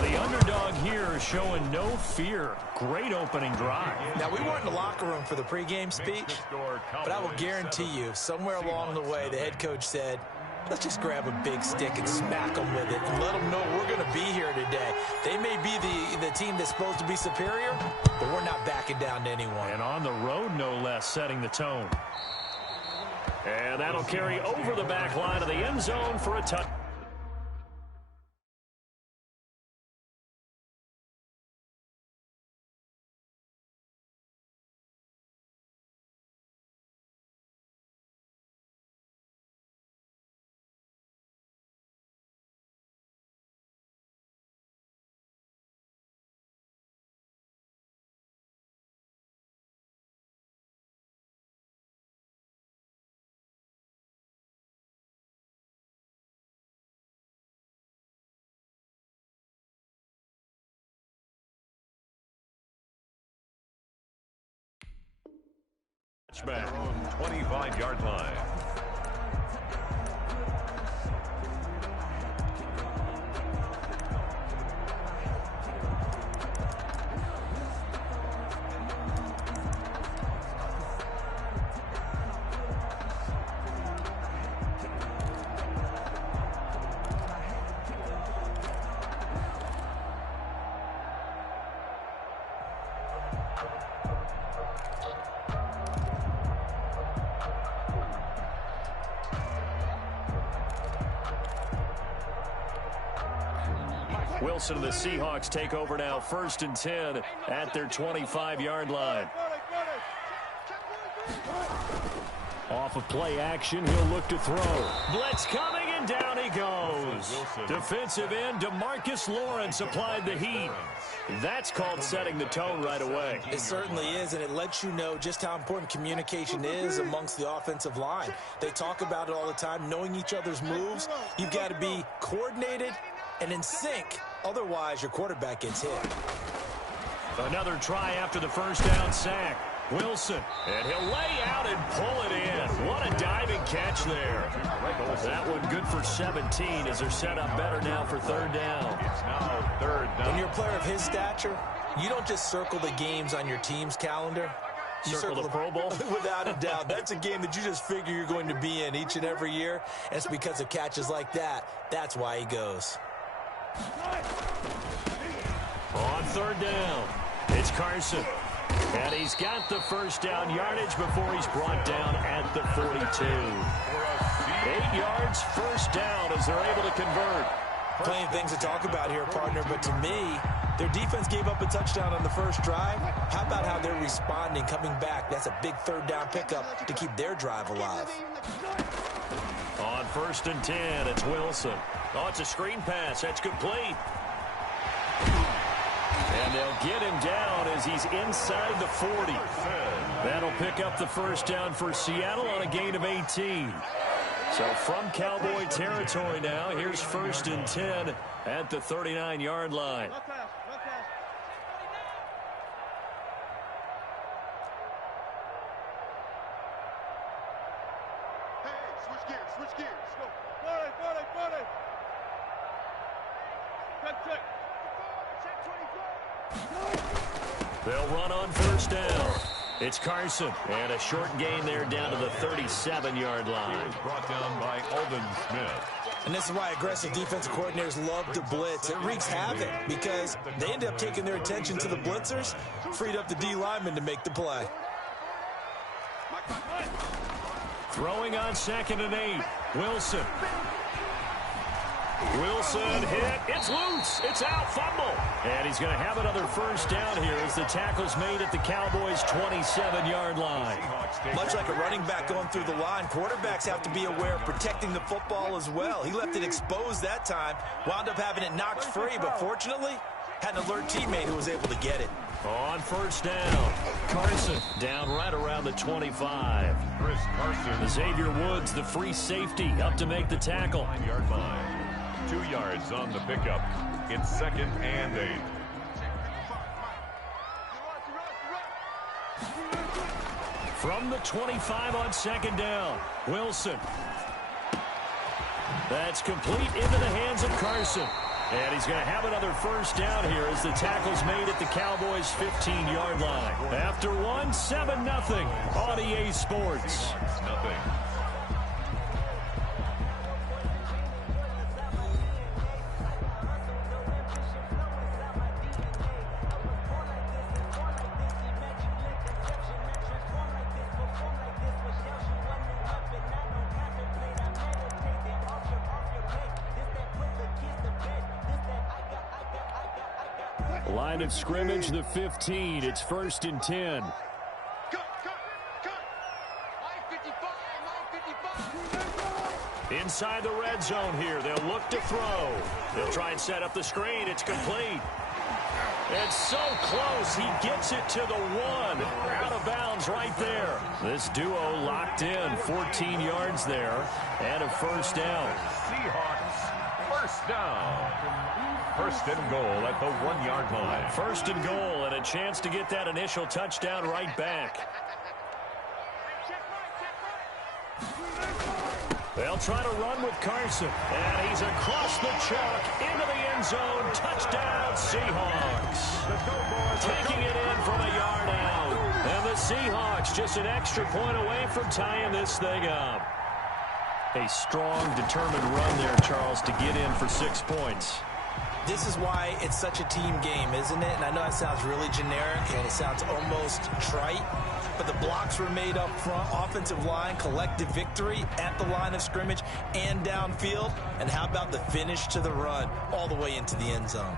The underdog here is showing no fear. Great opening drive. Now, we weren't in the locker room for the pregame speech, but I will guarantee you, somewhere along the way, the head coach said, let's just grab a big stick and smack them with it and let them know we're going to be here today. They may be the team that's supposed to be superior, but we're not backing down to anyone. And on the road, no less, setting the tone. And that'll carry over the back line of the end zone for a touchdown. Their own 25-yard line. Wilson and the Seahawks take over now, 1st and 10 at their 25-yard line. Off of play action, he'll look to throw. Blitz coming, and down he goes. Defensive end DeMarcus Lawrence applied the heat. That's called setting the tone right away. It certainly is, and it lets you know just how important communication is amongst the offensive line. They talk about it all the time, knowing each other's moves. You've got to be coordinated and in sync. Otherwise, your quarterback gets hit. Another try after the first down sack. Wilson, and he'll lay out and pull it in. What a diving catch there. That one good for 17 as they're set up better now for 3rd down. It's now 3rd down. When you're a player of his stature, you don't just circle the games on your team's calendar. You circle the Pro Bowl? Without a doubt. That's a game that you just figure you're going to be in each and every year. And it's because of catches like that. That's why he goes. On 3rd down, it's Carson. And he's got the first down yardage before he's brought down at the 42. 8 yards, first down as they're able to convert. Plenty of things to talk about here, partner, but to me, their defense gave up a touchdown on the first drive. How about how they're responding, coming back? That's a big 3rd down pickup to keep their drive alive. On 1st and 10, it's Wilson. Oh, it's a screen pass. That's complete. And they'll get him down as he's inside the 40. That'll pick up the first down for Seattle on a gain of 18. So from Cowboy territory now, here's 1st and 10 at the 39-yard line. Switch gears. They'll run on 1st down. It's Carson, and a short gain there down to the 37-yard line. He was brought down by Alden Smith. And this is why aggressive defensive coordinators love to blitz. It wreaks havoc because they end up taking their attention to the blitzers, freed up the D lineman to make the play. Throwing on 2nd and 8. Wilson hit. It's loose. It's out. Fumble. And he's going to have another first down here as the tackle's made at the Cowboys' 27-yard line. Much like a running back going through the line, quarterbacks have to be aware of protecting the football as well. He left it exposed that time, wound up having it knocked free, but fortunately had an alert teammate who was able to get it. On 1st down, Carson down right around the 25. Chris Carson. Xavier Woods, the free safety, up to make the tackle. 9-yard line. 2 yards on the pickup. It's 2nd and 8. From the 25 on 2nd down, Wilson. That's complete into the hands of Carson. And he's going to have another first down here as the tackle's made at the Cowboys' 15-yard line. After one, 7-0 on EA Sports. 6-0. Line of scrimmage, the 15. It's 1st and 10. Inside the red zone here. They'll look to throw. They'll try and set up the screen. It's complete. It's so close. He gets it to the 1. Out of bounds right there. This duo locked in. 14 yards there. And a first down. Seahawks, first down. 1st and goal at the 1-yard line. 1st and goal, and a chance to get that initial touchdown right back. They'll try to run with Carson. And he's across the chalk into the end zone. Touchdown, Seahawks. Taking it in from a yard out. And the Seahawks just an extra point away from tying this thing up. A strong, determined run there, Charles, to get in for 6 points. This is why it's such a team game, isn't it? And I know that sounds really generic and it sounds almost trite, but the blocks were made up front, offensive line, collective victory at the line of scrimmage and downfield. And how about the finish to the run all the way into the end zone?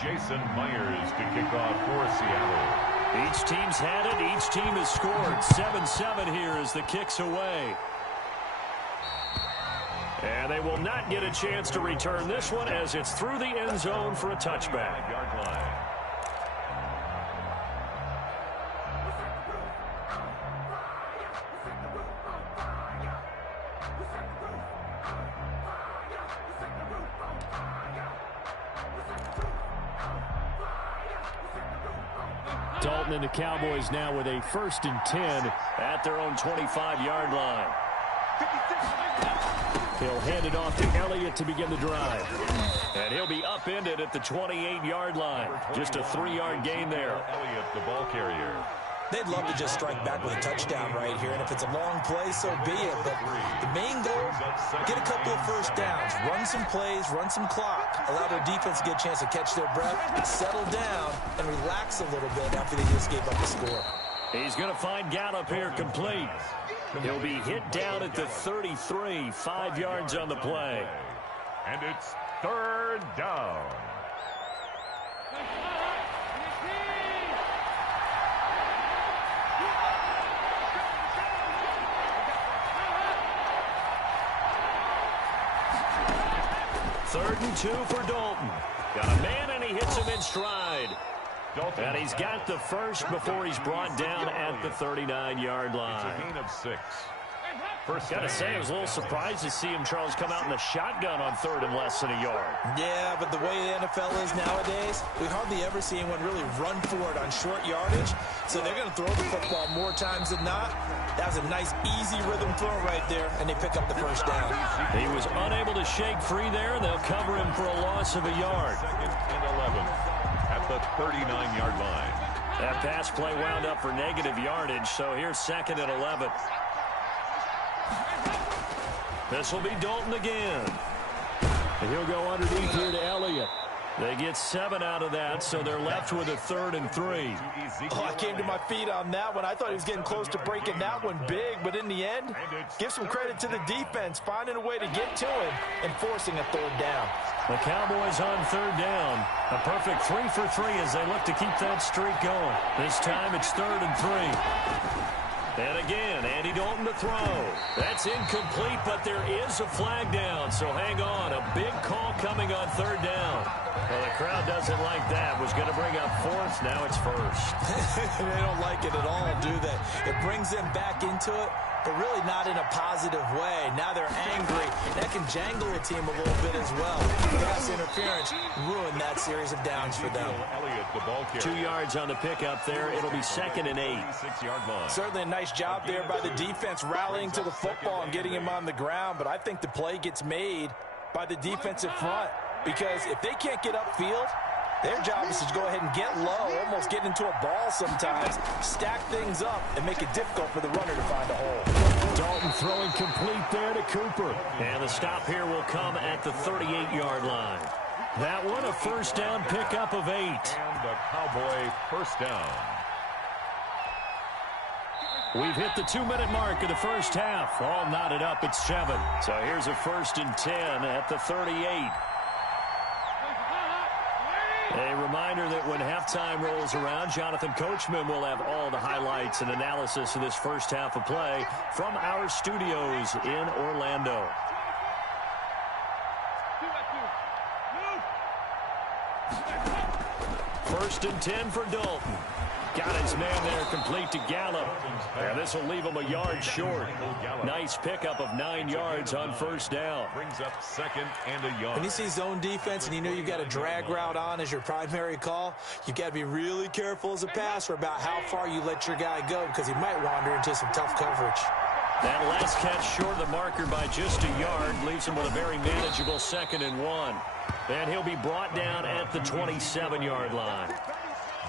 Jason Myers to kick off for Seattle. Each team's had it. Each team has scored. 7-7 here as the kick's away. And they will not get a chance to return this one as it's through the end zone for a touchback. Yard line. Dalton and the Cowboys now with a 1st and 10 at their own 25-yard line. He'll hand it off to Elliott to begin the drive. And he'll be upended at the 28-yard line. Just a 3-yard gain there. Elliott, the ball carrier. They'd love to just strike back with a touchdown right here, and if it's a long play, so be it. But the main goal, get a couple of first downs, run some plays, run some clock, allow their defense to get a chance to catch their breath, settle down, and relax a little bit after they just gave up the score. He's going to find Gallup here complete. He'll be hit down at the 33, 5 yards on the play. And it's 3rd down. Third and 2 for Dalton. Got a man, and he hits him in stride. And he's got the first before he's brought down at the 39-yard line. It's a gain of 6. Got to say, I was a little surprised to see him, Charles, come out in the shotgun on 3rd and less than a yard. Yeah, but the way the NFL is nowadays, we hardly ever see anyone really run for it on short yardage. So they're going to throw the football more times than not. That was a nice, easy rhythm throw right there, and they pick up the first down. He was unable to shake free there. They'll cover him for a loss of a yard. 2nd and 11 at the 39-yard line. That pass play wound up for negative yardage, so here's 2nd and 11. This will be Dalton again. And he'll go underneath here to Elliott. They get 7 out of that, so they're left with a 3rd and 3. Oh, I came to my feet on that one. I thought he was getting close to breaking that one big, but in the end, give some credit to the defense, finding a way to get to him and forcing a 3rd down. The Cowboys on 3rd down. A perfect 3 for 3 as they look to keep that streak going. This time it's 3rd and 3. And again, Andy Dalton to throw. That's incomplete, but there is a flag down, so hang on. A big call coming on 3rd down. Well, the crowd doesn't like that. Was going to bring up 4th, now it's 1st. They don't like it at all, do they? It brings them back into it, but really not in a positive way. Now they're angry. That can jangle a team a little bit as well. Pass interference ruined that series of downs for them. Elliott, the ball carrier. 2 yards on the pickup there. It'll be 2nd and 8. 6-yard line. Certainly a nice job there by the defense rallying to the football and getting him on the ground, but I think the play gets made by the defensive front because if they can't get upfield, their job is to go ahead and get low, almost get into a ball sometimes, stack things up, and make it difficult for the runner to find a hole. Dalton throwing complete there to Cooper. And the stop here will come at the 38-yard line. That one a 1st down pickup of 8. And the Cowboy 1st down. We've hit the 2-minute mark of the first half. All knotted up at 7. So here's a 1st and 10 at the 38. A reminder that when halftime rolls around, Jonathan Coachman will have all the highlights and analysis of this first half of play from our studios in Orlando. First and 10 for Dalton. Got his man there complete to Gallup. And this will leave him a yard short. Nice pickup of 9 yards on 1st down. Brings up 2nd and a yard. When you see zone defense and you know you've got a drag route on as your primary call, you've got to be really careful as a passer about how far you let your guy go because he might wander into some tough coverage. That last catch short of the marker by just a yard leaves him with a very manageable 2nd and 1. And he'll be brought down at the 27-yard line.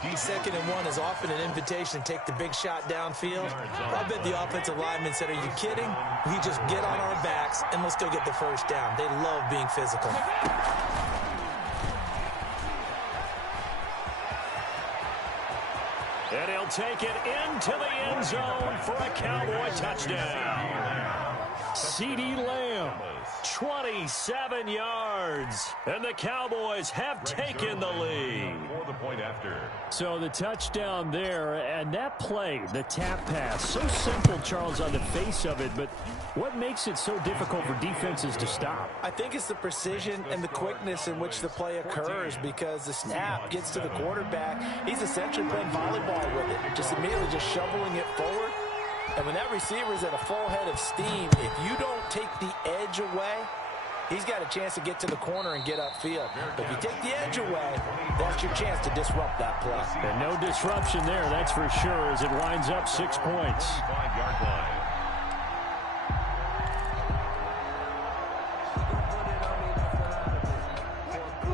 2nd and 1 is often an invitation to take the big shot downfield. I bet the offensive lineman said, are you kidding? We just get on our backs and let's go get the first down. They love being physical. And he'll take it into the end zone for a Cowboy touchdown. CeeDee Lamb, 27 yards. And the Cowboys have taken the lead. For the point after. So the touchdown there, and that play, the tap pass, so simple, Charles, on the face of it, but what makes it so difficult for defenses to stop? I think it's the precision and the quickness in which the play occurs, because the snap gets to the quarterback. He's essentially playing volleyball with it, just immediately just shoveling it forward. And when that receiver is at a full head of steam, if you don't take the edge away, he's got a chance to get to the corner and get upfield. But if you take the edge away, that's your chance to disrupt that play. And no disruption there, that's for sure, as it winds up 6 points. 5-yard line.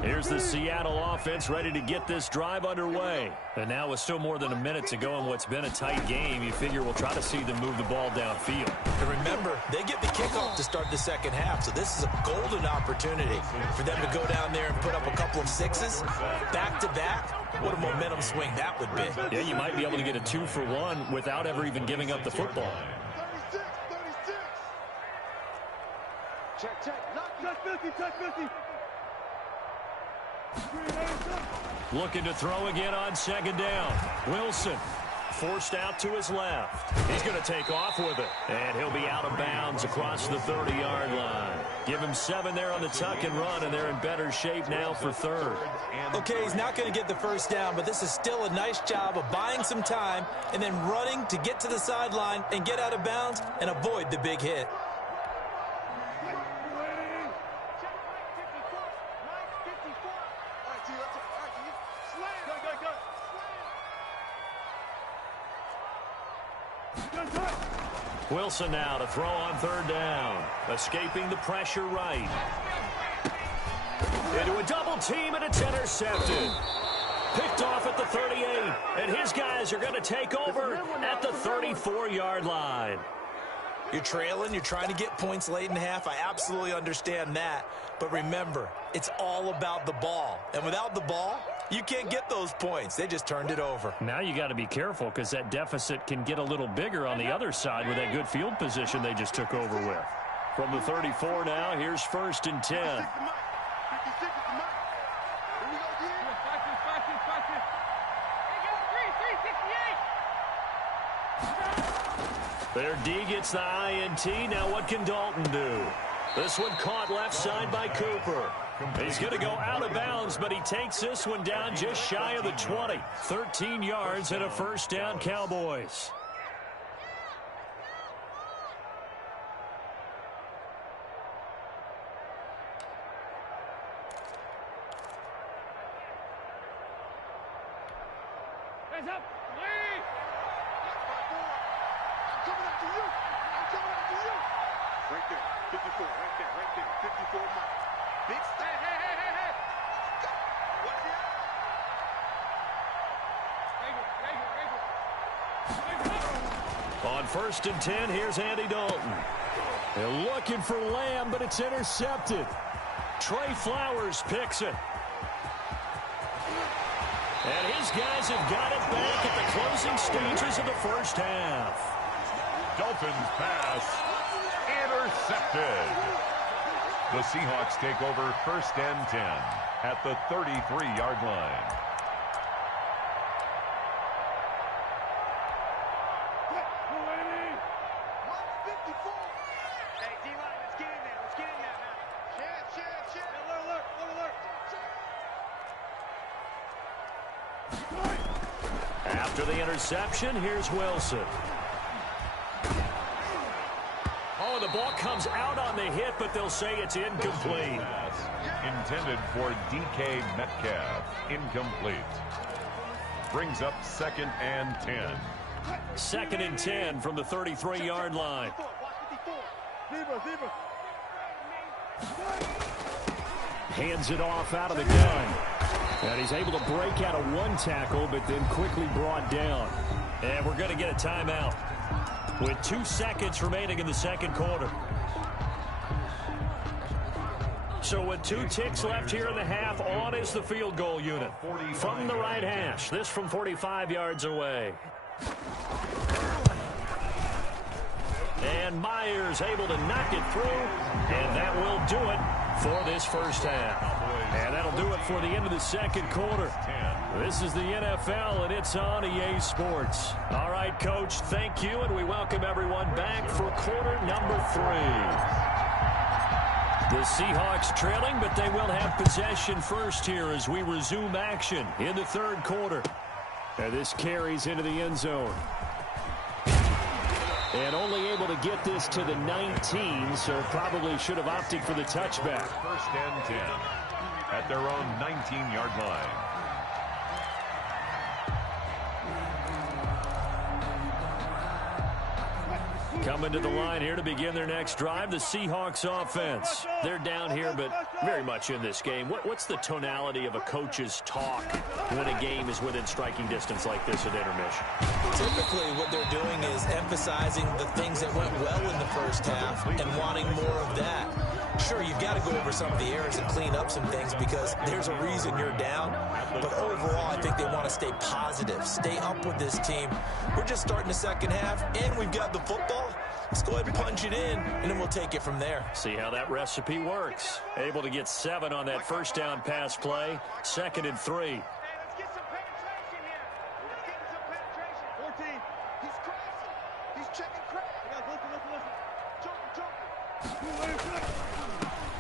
Here's the Seattle offense ready to get this drive underway. And now with still more than a minute to go in what's been a tight game, you figure we'll try to see them move the ball downfield. And remember, they get the kickoff to start the second half, so this is a golden opportunity for them to go down there and put up a couple of sixes back-to-back. What a momentum swing that would be. Yeah, you might be able to get a 2-for-1 without ever even giving up the football. 36. Check. Touch 50. Looking to throw again on 2nd down. Wilson forced out to his left. He's going to take off with it. And he'll be out of bounds across the 30-yard line. Give him 7 there on the tuck and run, and they're in better shape now for 3rd. Okay, he's not going to get the first down, but this is still a nice job of buying some time and then running to get to the sideline and get out of bounds and avoid the big hit. Wilson now to throw on 3rd down. Escaping the pressure right. Into a double team, and it's intercepted. Picked off at the 38. And his guys are going to take over at the 34-yard line. You're trailing, you're trying to get points late in half. I absolutely understand that. But remember, it's all about the ball. And without the ball, you can't get those points. They just turned it over. Now you got to be careful because that deficit can get a little bigger on the other side with that good field position they just took over with. From the 34 now, here's 1st and 10. 56 is the mic. Here we go again. 368. Their D gets the INT. Now what can Dalton do? This one caught left side by Cooper. He's going to go out of bounds, but he takes this one down just shy of the 20. 13 yards and a 1st down, Cowboys. Hands up. Lead. I'm coming after you. Right there. 54. Right there. 54 mic. Big step. Hey. Watch it. On 1st and 10, here's Andy Dalton. They're looking for Lamb, but it's intercepted. Trey Flowers picks it. And his guys have got it back at the closing stages of the 1st half. Dalton's pass intercepted. The Seahawks take over 1st and 10 at the 33-yard line. Hey, D-line, let's get in there. Check. Alert. After the interception, here's Wilson. Oh, the ball comes out on the hit, but they'll say it's incomplete. Intended for DK Metcalf. Incomplete. Brings up 2nd and 10. 2nd and 10 from the 33-yard line. Hands it off out of the gun. And he's able to break out of one tackle, but then quickly brought down. And we're going to get a timeout with 2 seconds remaining in the second quarter. So with 2 ticks left here in the half, on is the field goal unit. From the right hash, this from 45 yards away. And Myers able to knock it through, and that will do it for this first half. And that'll do it for the end of the second quarter. This is the NFL, and it's on EA Sports. All right, Coach, thank you, and we welcome everyone back for quarter number 3. The Seahawks trailing, but they will have possession first here as we resume action in the third quarter. And this carries into the end zone. And only able to get this to the 19, so probably should have opted for the touchback. First and 10 at their own 19-yard line. Coming to the line here to begin their next drive, the Seahawks offense. They're down here, but very much in this game. What's the tonality of a coach's talk when a game is within striking distance like this at intermission? Typically, what they're doing is emphasizing the things that went well in the first half and wanting more of that. Sure, you've got to go over some of the errors and clean up some things because there's a reason you're down. But overall, I think they want to stay positive, stay up with this team. We're just starting the second half, and we've got the football. Let's go ahead and punch it in, and then we'll take it from there. See how that recipe works. Able to get 7 on that first down pass play. 2nd and 3. Hey, let's get some penetration here. Let's get some penetration. 14. He's crossing. He's checking crack. Listen.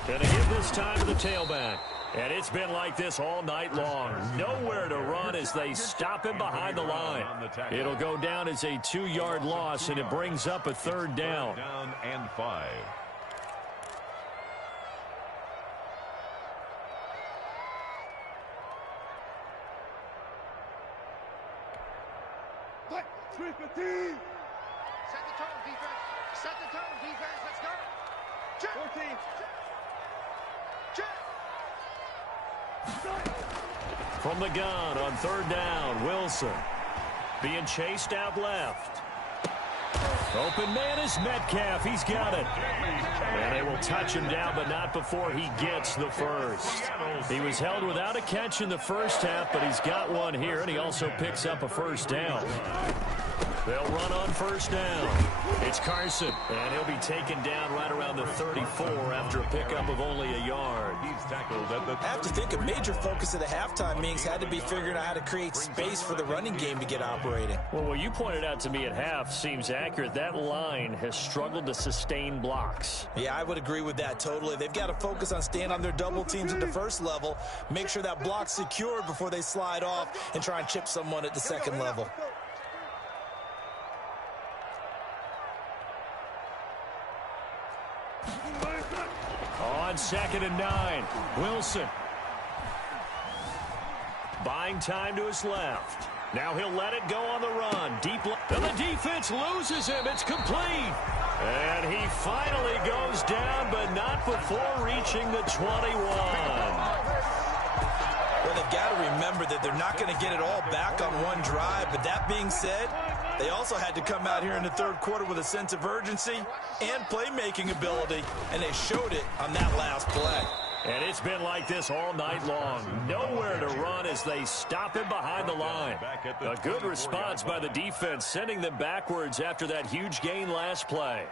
Gonna give this time to the tailback. And it's been like this all night long. Nowhere to run as they stop him behind the line. It'll go down as a 2-yard loss, and it brings up a 3rd down. Down and 5. Set the tone, defense. Set the tone, defense. Let's go. Check. 14. Check. From the gun on 3rd down, Wilson being chased out left. Open man is Metcalf. He's got it. And they will touch him down, but not before he gets the first. He was held without a catch in the first half, but he's got one here, and he also picks up a first down. They'll run on 1st down. It's Carson, and he'll be taken down right around the 34 after a pickup of only a yard. He's tackled at the I have to think a major focus of the halftime meetings had to be figuring out how to create space for the running game to get operating. Well, what you pointed out to me at half seems accurate. That line has struggled to sustain blocks. Yeah, I would agree with that totally. They've got to focus on staying on their double teams at the first level, make sure that block's secured before they slide off and try and chip someone at the second level. On 2nd and 9, Wilson. Buying time to his left. Now he'll let it go on the run. Deep left. And the defense loses him. It's complete. And he finally goes down, but not before reaching the 21. Well, they've got to remember that they're not going to get it all back on one drive. But that being said, they also had to come out here in the third quarter with a sense of urgency and playmaking ability, and they showed it on that last play. And it's been like this all night long. Nowhere to run as they stop him behind the line. A good response by the defense, sending them backwards after that huge gain last play.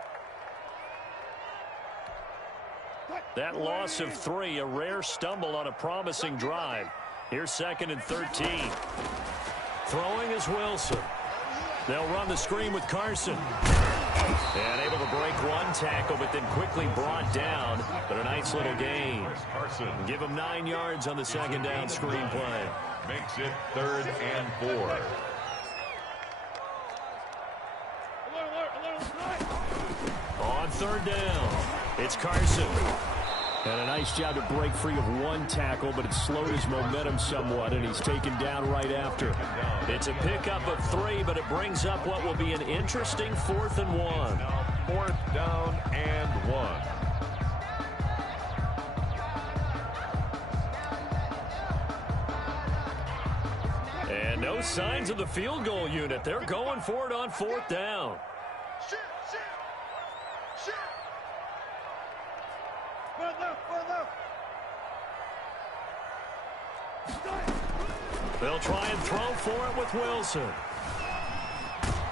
That loss of 3, a rare stumble on a promising drive. Here's 2nd and 13. Throwing is Wilson. They'll run the screen with Carson. And able to break one tackle, but then quickly brought down. But a nice little gain. Give him 9 yards on the 2nd down screen play. makes it 3rd and 4. On 3rd down, it's Carson. And a nice job to break free of one tackle, but it slowed his momentum somewhat, and he's taken down right after. It's a pickup of 3, but it brings up what will be an interesting 4th and 1. 4th down and 1. And no signs of the field goal unit. They're going for it on 4th down. Shoot! One left. They'll try and throw for it with Wilson.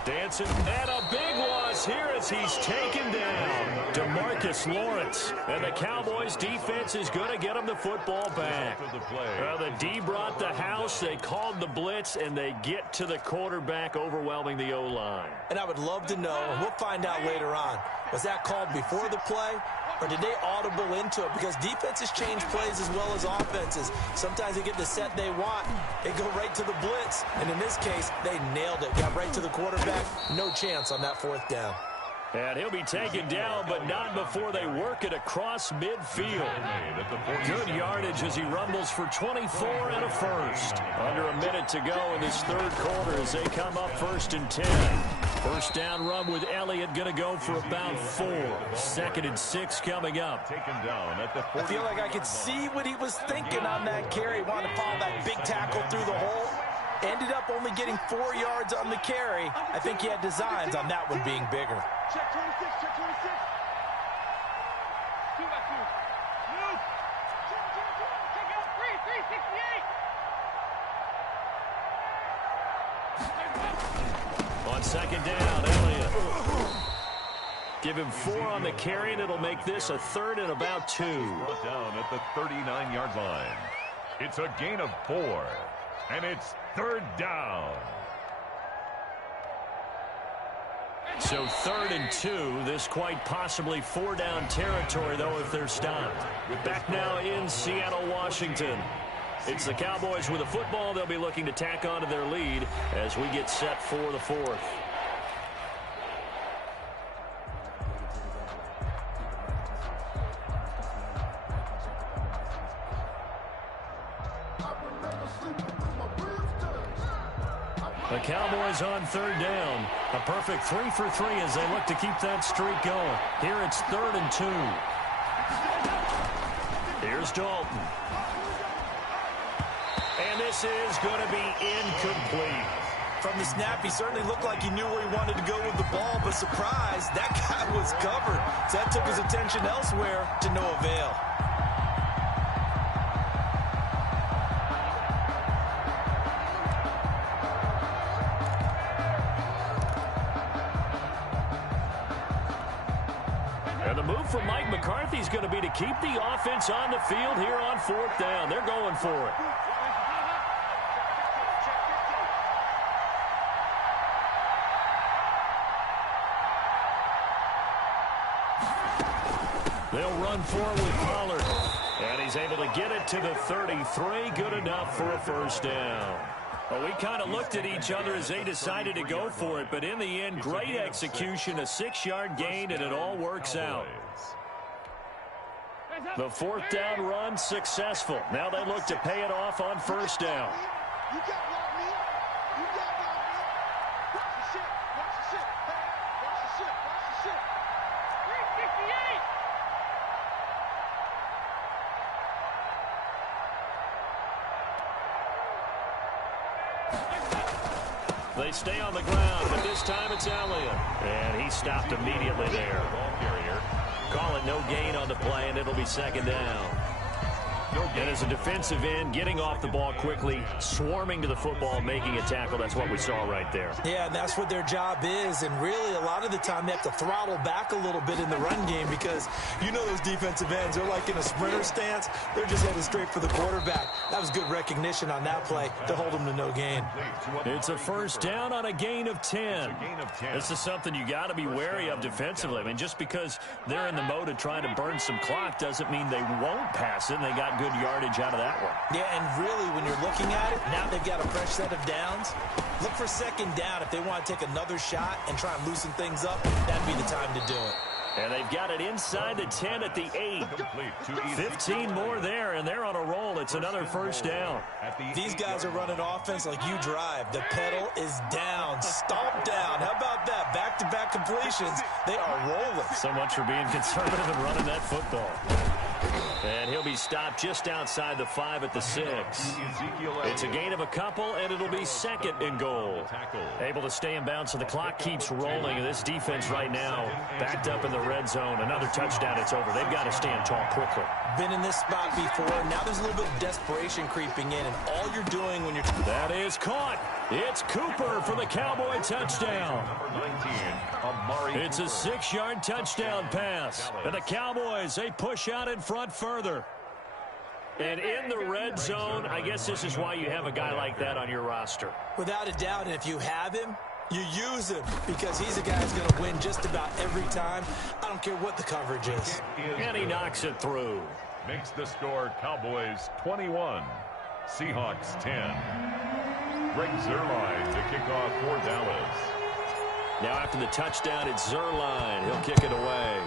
Dancing, and a big loss here as he's taken down. DeMarcus Lawrence. And the Cowboys' defense is going to get him the football back. The D brought the house. They called the blitz, and they get to the quarterback, overwhelming the O-line. And I would love to know, and we'll find out later on, was that called before the play, or did they audible into it? Because defenses change plays as well as offenses. Sometimes they get the set they want. They go right to the blitz. And in this case, they nailed it. Got right to the quarterback. No chance on that 4th down. And he'll be taken down, but not before they work it across midfield. Good yardage as he rumbles for 24 and a first. Under a minute to go in this 3rd quarter as they come up 1st and 10. First down run with Elliott going to go for about 4. 2nd and 6 coming up. I feel like I could see what he was thinking on that carry. Wanted to follow that big tackle through the hole. Ended up only getting 4 yards on the carry. I think he had designs on that one being bigger. Check 26, check 26. 2 by 2. Move. Check out 368. On 2nd down, Elliott. Give him 4 on the carry, and it'll make this a 3rd and about 2. Brought down at the 39-yard line. It's a gain of 4, and it's 3rd down. So 3rd and 2. This quite possibly 4-down territory, though, if they're stopped. Back now in Seattle, Washington. It's the Cowboys with the football. They'll be looking to tack on to their lead as we get set for the 4th. The Cowboys on 3rd down. A perfect 3 for 3 as they look to keep that streak going. Here it's 3rd and 2. Here's Dalton. And this is going to be incomplete. From the snap, he certainly looked like he knew where he wanted to go with the ball, but surprise, that guy was covered. So that took his attention elsewhere to no avail. And the move from Mike McCarthy is going to be to keep the offense on the field here on 4th down. They're going for it. They'll run forward with Pollard. And he's able to get it to the 33. Good enough for a 1st down. Well, we kind of looked at each other as they decided to go for it. But in the end, great execution, a 6-yard gain, and it all works out. The 4th down run successful. Now they look to pay it off on 1st down. You got locked in. You got locked in. Watch the shit. Watch the shit. Watch the shit. Watch the shit. 368. They stay on the ground, but this time it's Elliott. And he stopped immediately there. Call it no gain on the play, and it'll be 2nd down. And as a defensive end, getting off the ball quickly, swarming to the football, making a tackle, that's what we saw right there. Yeah, and that's what their job is. And really, a lot of the time, they have to throttle back a little bit in the run game because you know those defensive ends, they're like in a sprinter stance. They're just heading straight for the quarterback. That was good recognition on that play to hold them to no gain. It's a 1st down on a gain of 10. This is something you got to be wary of defensively. I mean, just because they're in the mode of trying to burn some clock doesn't mean they won't pass it, and they got good yardage out of that one. Yeah, and really, when you're looking at it, now they've got a fresh set of downs. Look for 2nd down if they want to take another shot and try and loosen things up. That'd be the time to do it. And they've got it inside the 10 at the 8. 15 more there, and they're on a roll. It's another first down. These guys are running offense like you drive. The pedal is down, stomp down. How about that? Back-to-back completions. They are rolling. So much for being conservative and running that football. And he'll be stopped just outside the 5 at the 6. It's a gain of a couple, and it'll be second and goal. Able to stay in bounds, so the clock keeps rolling. This defense right now backed up in the red zone. Another touchdown, it's over. They've got to stand tall quickly. Been in this spot before. Now there's a little bit of desperation creeping in, and all you're doing when you're... That is caught. It's Cooper for the Cowboy touchdown. It's a 6-yard touchdown pass. And the Cowboys, they push out in front further. And in the red zone, I guess this is why you have a guy like that on your roster. Without a doubt, and if you have him, you use him, because he's a guy who's going to win just about every time. I don't care what the coverage is. And he knocks it through. Makes the score Cowboys 21, Seahawks 10. Greg Zuerlein to kick off for Dallas. Now after the touchdown, it's Zuerlein. He'll kick it away.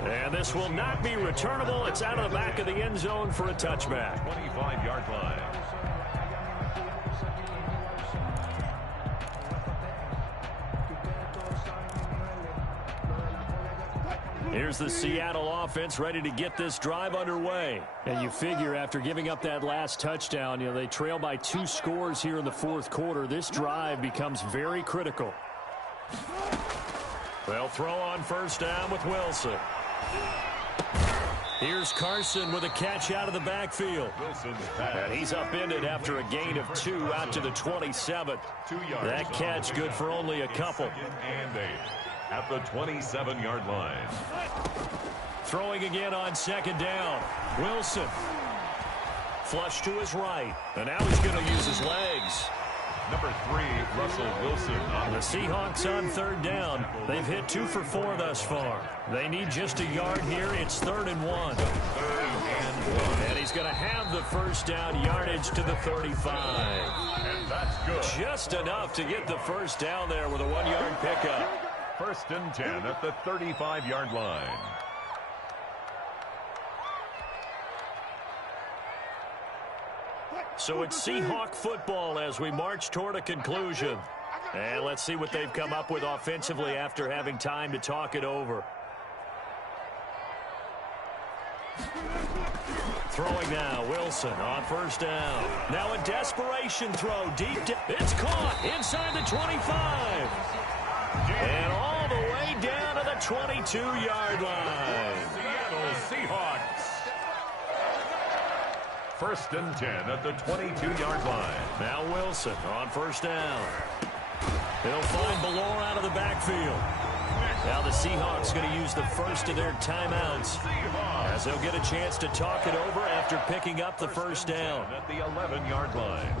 And this will not be returnable. It's out of the back of the end zone for a touchback. 25-yard line. Here's the Seattle offense ready to get this drive underway. And you figure after giving up that last touchdown, they trail by 2 scores here in the fourth quarter. This drive becomes very critical. They'll throw on first down with Wilson. Here's Carson with a catch out of the backfield. And he's upended after a gain of 2 out to the 27. That catch good for only a couple. And 8 at the 27-yard line. Throwing again on second down. Wilson. Flush to his right. And now he's going to use his legs. Number 3, Russell Wilson. The Seahawks on third down. They've hit 2 for 4 thus far. They need just a yard here. It's 3rd and 1. And he's going to have the first down, yardage to the 35. And that's good. Just enough to get the first down there with a 1-yard pickup. 1st and 10 at the 35-yard line. So it's Seahawk football as we march toward a conclusion. And let's see what they've come up with offensively after having time to talk it over. Throwing now, Wilson on first down. Now a desperation throw deep. It's caught inside the 25. And all the way down to the 22-yard line. Seattle Seahawks. 1st and 10 at the 22-yard line. Now Wilson on first down. He'll find Ballore out of the backfield. Now the Seahawks going to use the first of their timeouts as they'll get a chance to talk it over after picking up the first down. At the 11-yard line.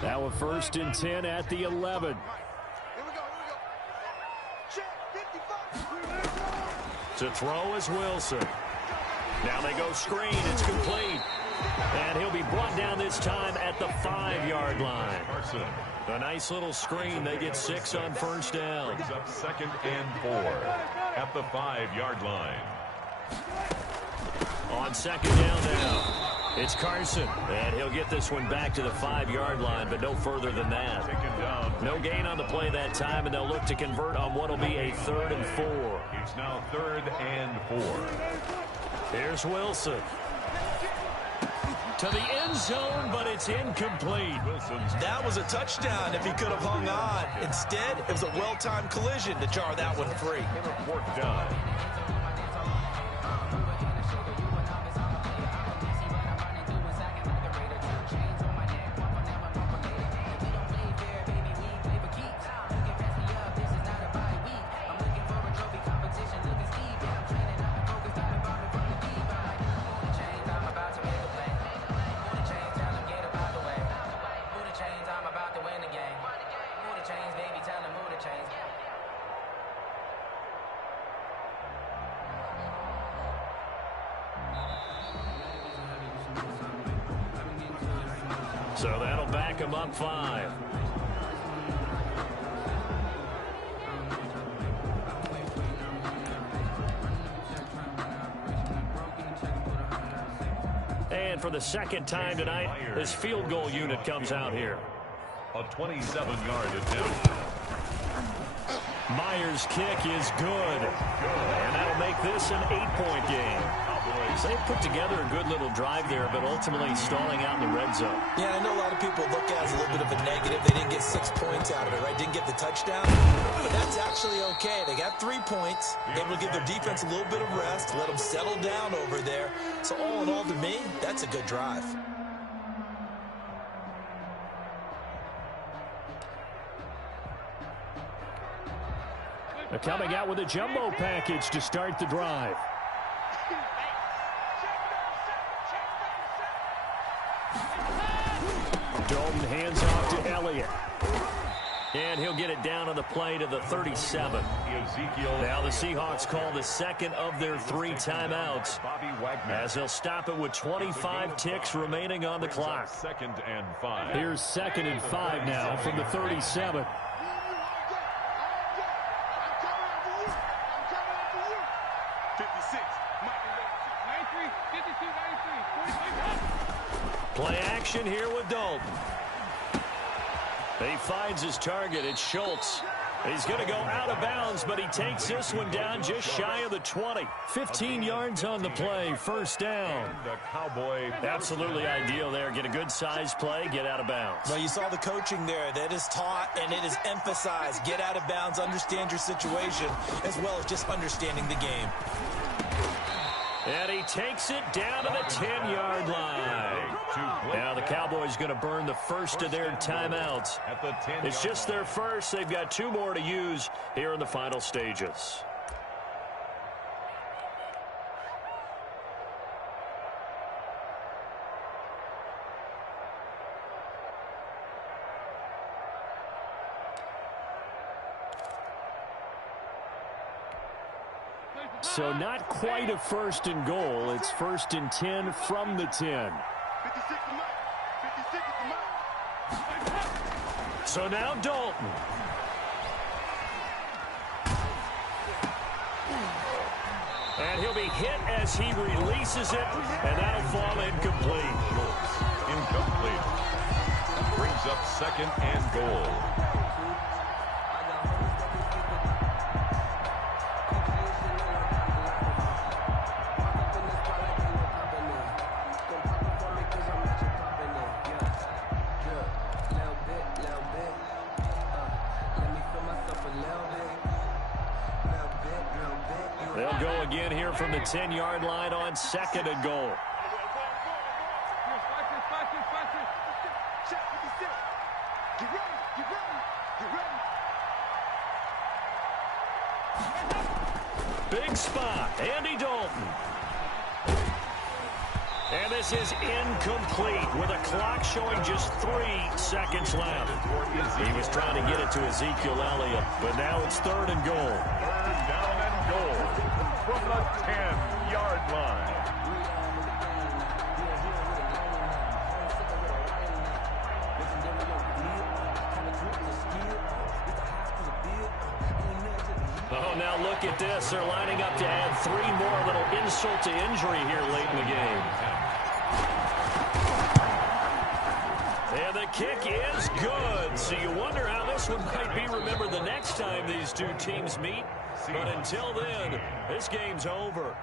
Now a 1st and 10 at the 11. To throw is Wilson. Now they go screen. It's complete. And he'll be brought down this time at the 5-yard line. A nice little screen. They get 6 on first down. Brings up 2nd and 4 at the 5-yard line. On second down now. It's Carson, and he'll get this one back to the 5-yard line, but no further than that. No gain on the play that time, and they'll look to convert on what will be a 3rd and 4. It's now 3rd and 4. Here's Wilson. To the end zone, but it's incomplete. That was a touchdown if he could have hung on. Instead, it was a well-timed collision to jar that one free. 4th down. So that'll back him up 5. And for the second time tonight, this field goal unit comes out here. A 27-yard attempt. Myers' kick is good. And that'll make this an 8-point game. They put together a good little drive there, but ultimately stalling out in the red zone. Yeah, I know a lot of people look at it as a little bit of a negative. They didn't get 6 points out of it, right? Didn't get the touchdown. But that's actually okay. They got 3 points. Able to give their defense a little bit of rest, let them settle down over there. So all in all, to me, that's a good drive. They're coming out with a jumbo package to start the drive. Dalton hands off to Elliott. And he'll get it down on the play to the 37. Now the Seahawks call the second of their 3 timeouts, as they'll stop it with 25 ticks remaining on the clock. Second and 5. Here's 2nd and 5 now from the 37. Play action here with Dalton. He finds his target. It's Schultz. He's going to go out of bounds, but he takes this one down just shy of the 20. 15 yards on the play. First down. The Cowboy. Absolutely ideal there. Get a good size play, get out of bounds. Well, you saw the coaching there. That is taught and it is emphasized. Get out of bounds, understand your situation, as well as just understanding the game. And he takes it down to the 10-yard line. Now the Cowboys going to burn the first of their timeouts. It's just their first. They've got 2 more to use here in the final stages. So not quite a 1st and goal. It's 1st and 10 from the 10. So now Dalton. And he'll be hit as he releases it, and that'll fall incomplete. Incomplete. Brings up 2nd and goal. They'll go again here from the 10-yard line on 2nd and goal. Big spot, Andy Dalton. And this is incomplete with a clock showing just 3 seconds left. He was trying to get it to Ezekiel Elliott, but now it's 3rd and goal. 3rd down and goal from the 10-yard line. Oh, now look at this. They're lining up to add 3 more. Little insult to injury here late in the game. And the kick is good. So you wonder how this one might be remembered the next time these 2 teams meet. But until then, this game's over.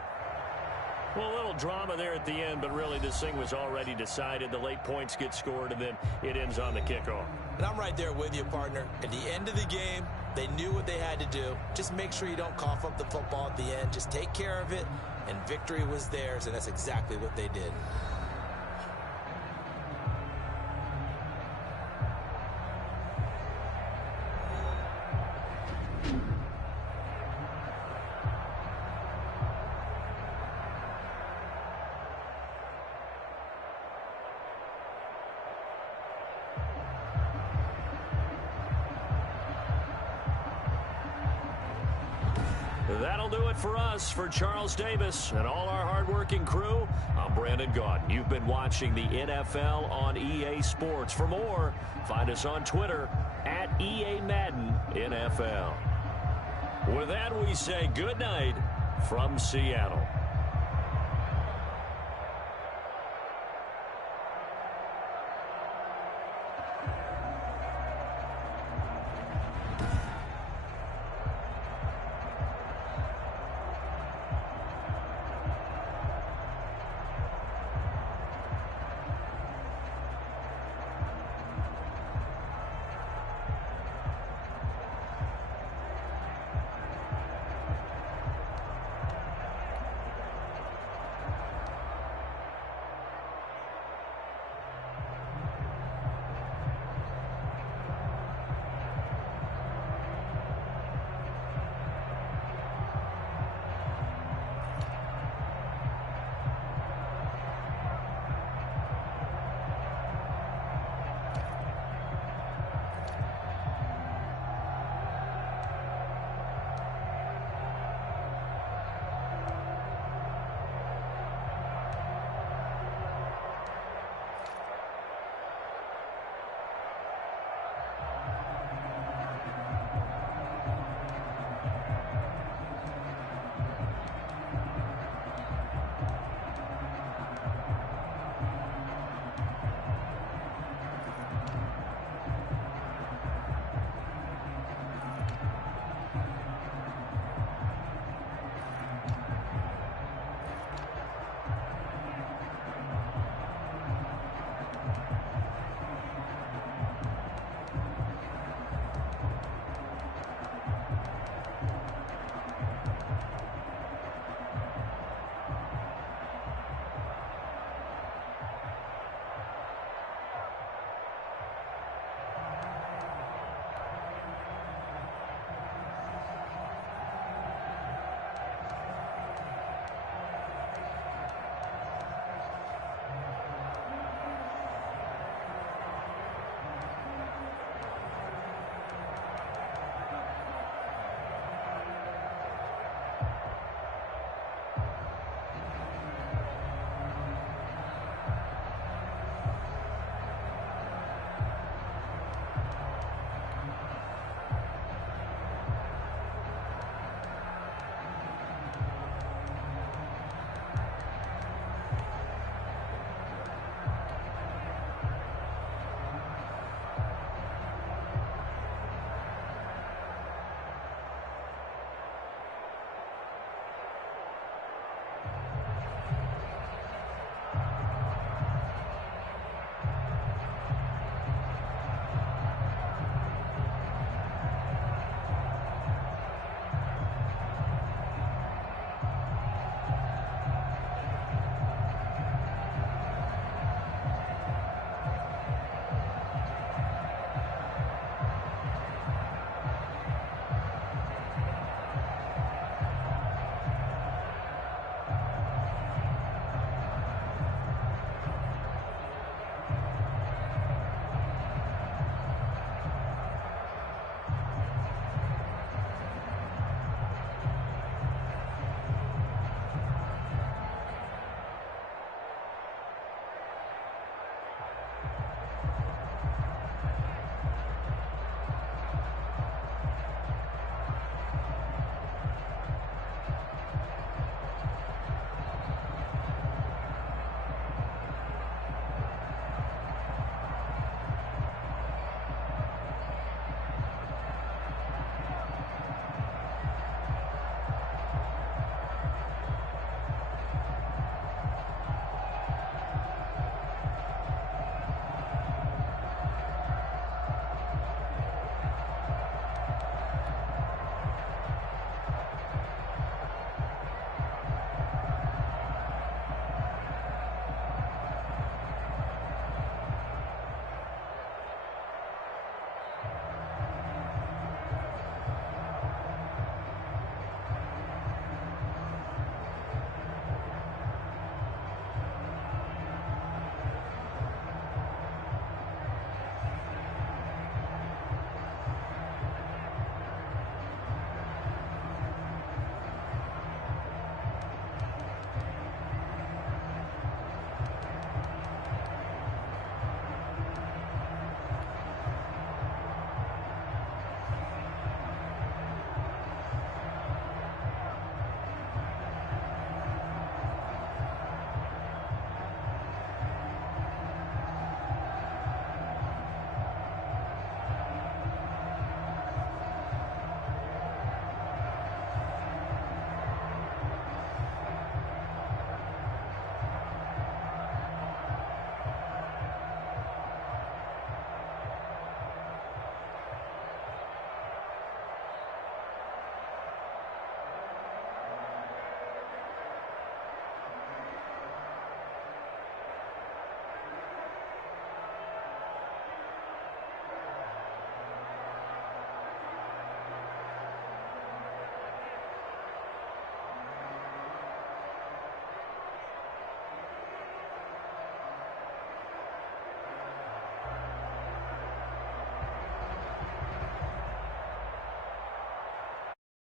Well, a little drama there at the end, but really this thing was already decided. The late points get scored, and then it ends on the kickoff. And I'm right there with you, partner. At the end of the game, they knew what they had to do. Just make sure you don't cough up the football at the end. Just take care of it, and victory was theirs, and that's exactly what they did. That'll do it for us. For Charles Davis and all our hardworking crew, I'm Brandon Gaudin. You've been watching the NFL on EA Sports. For more, find us on Twitter at EA Madden NFL. With that, we say good night from Seattle.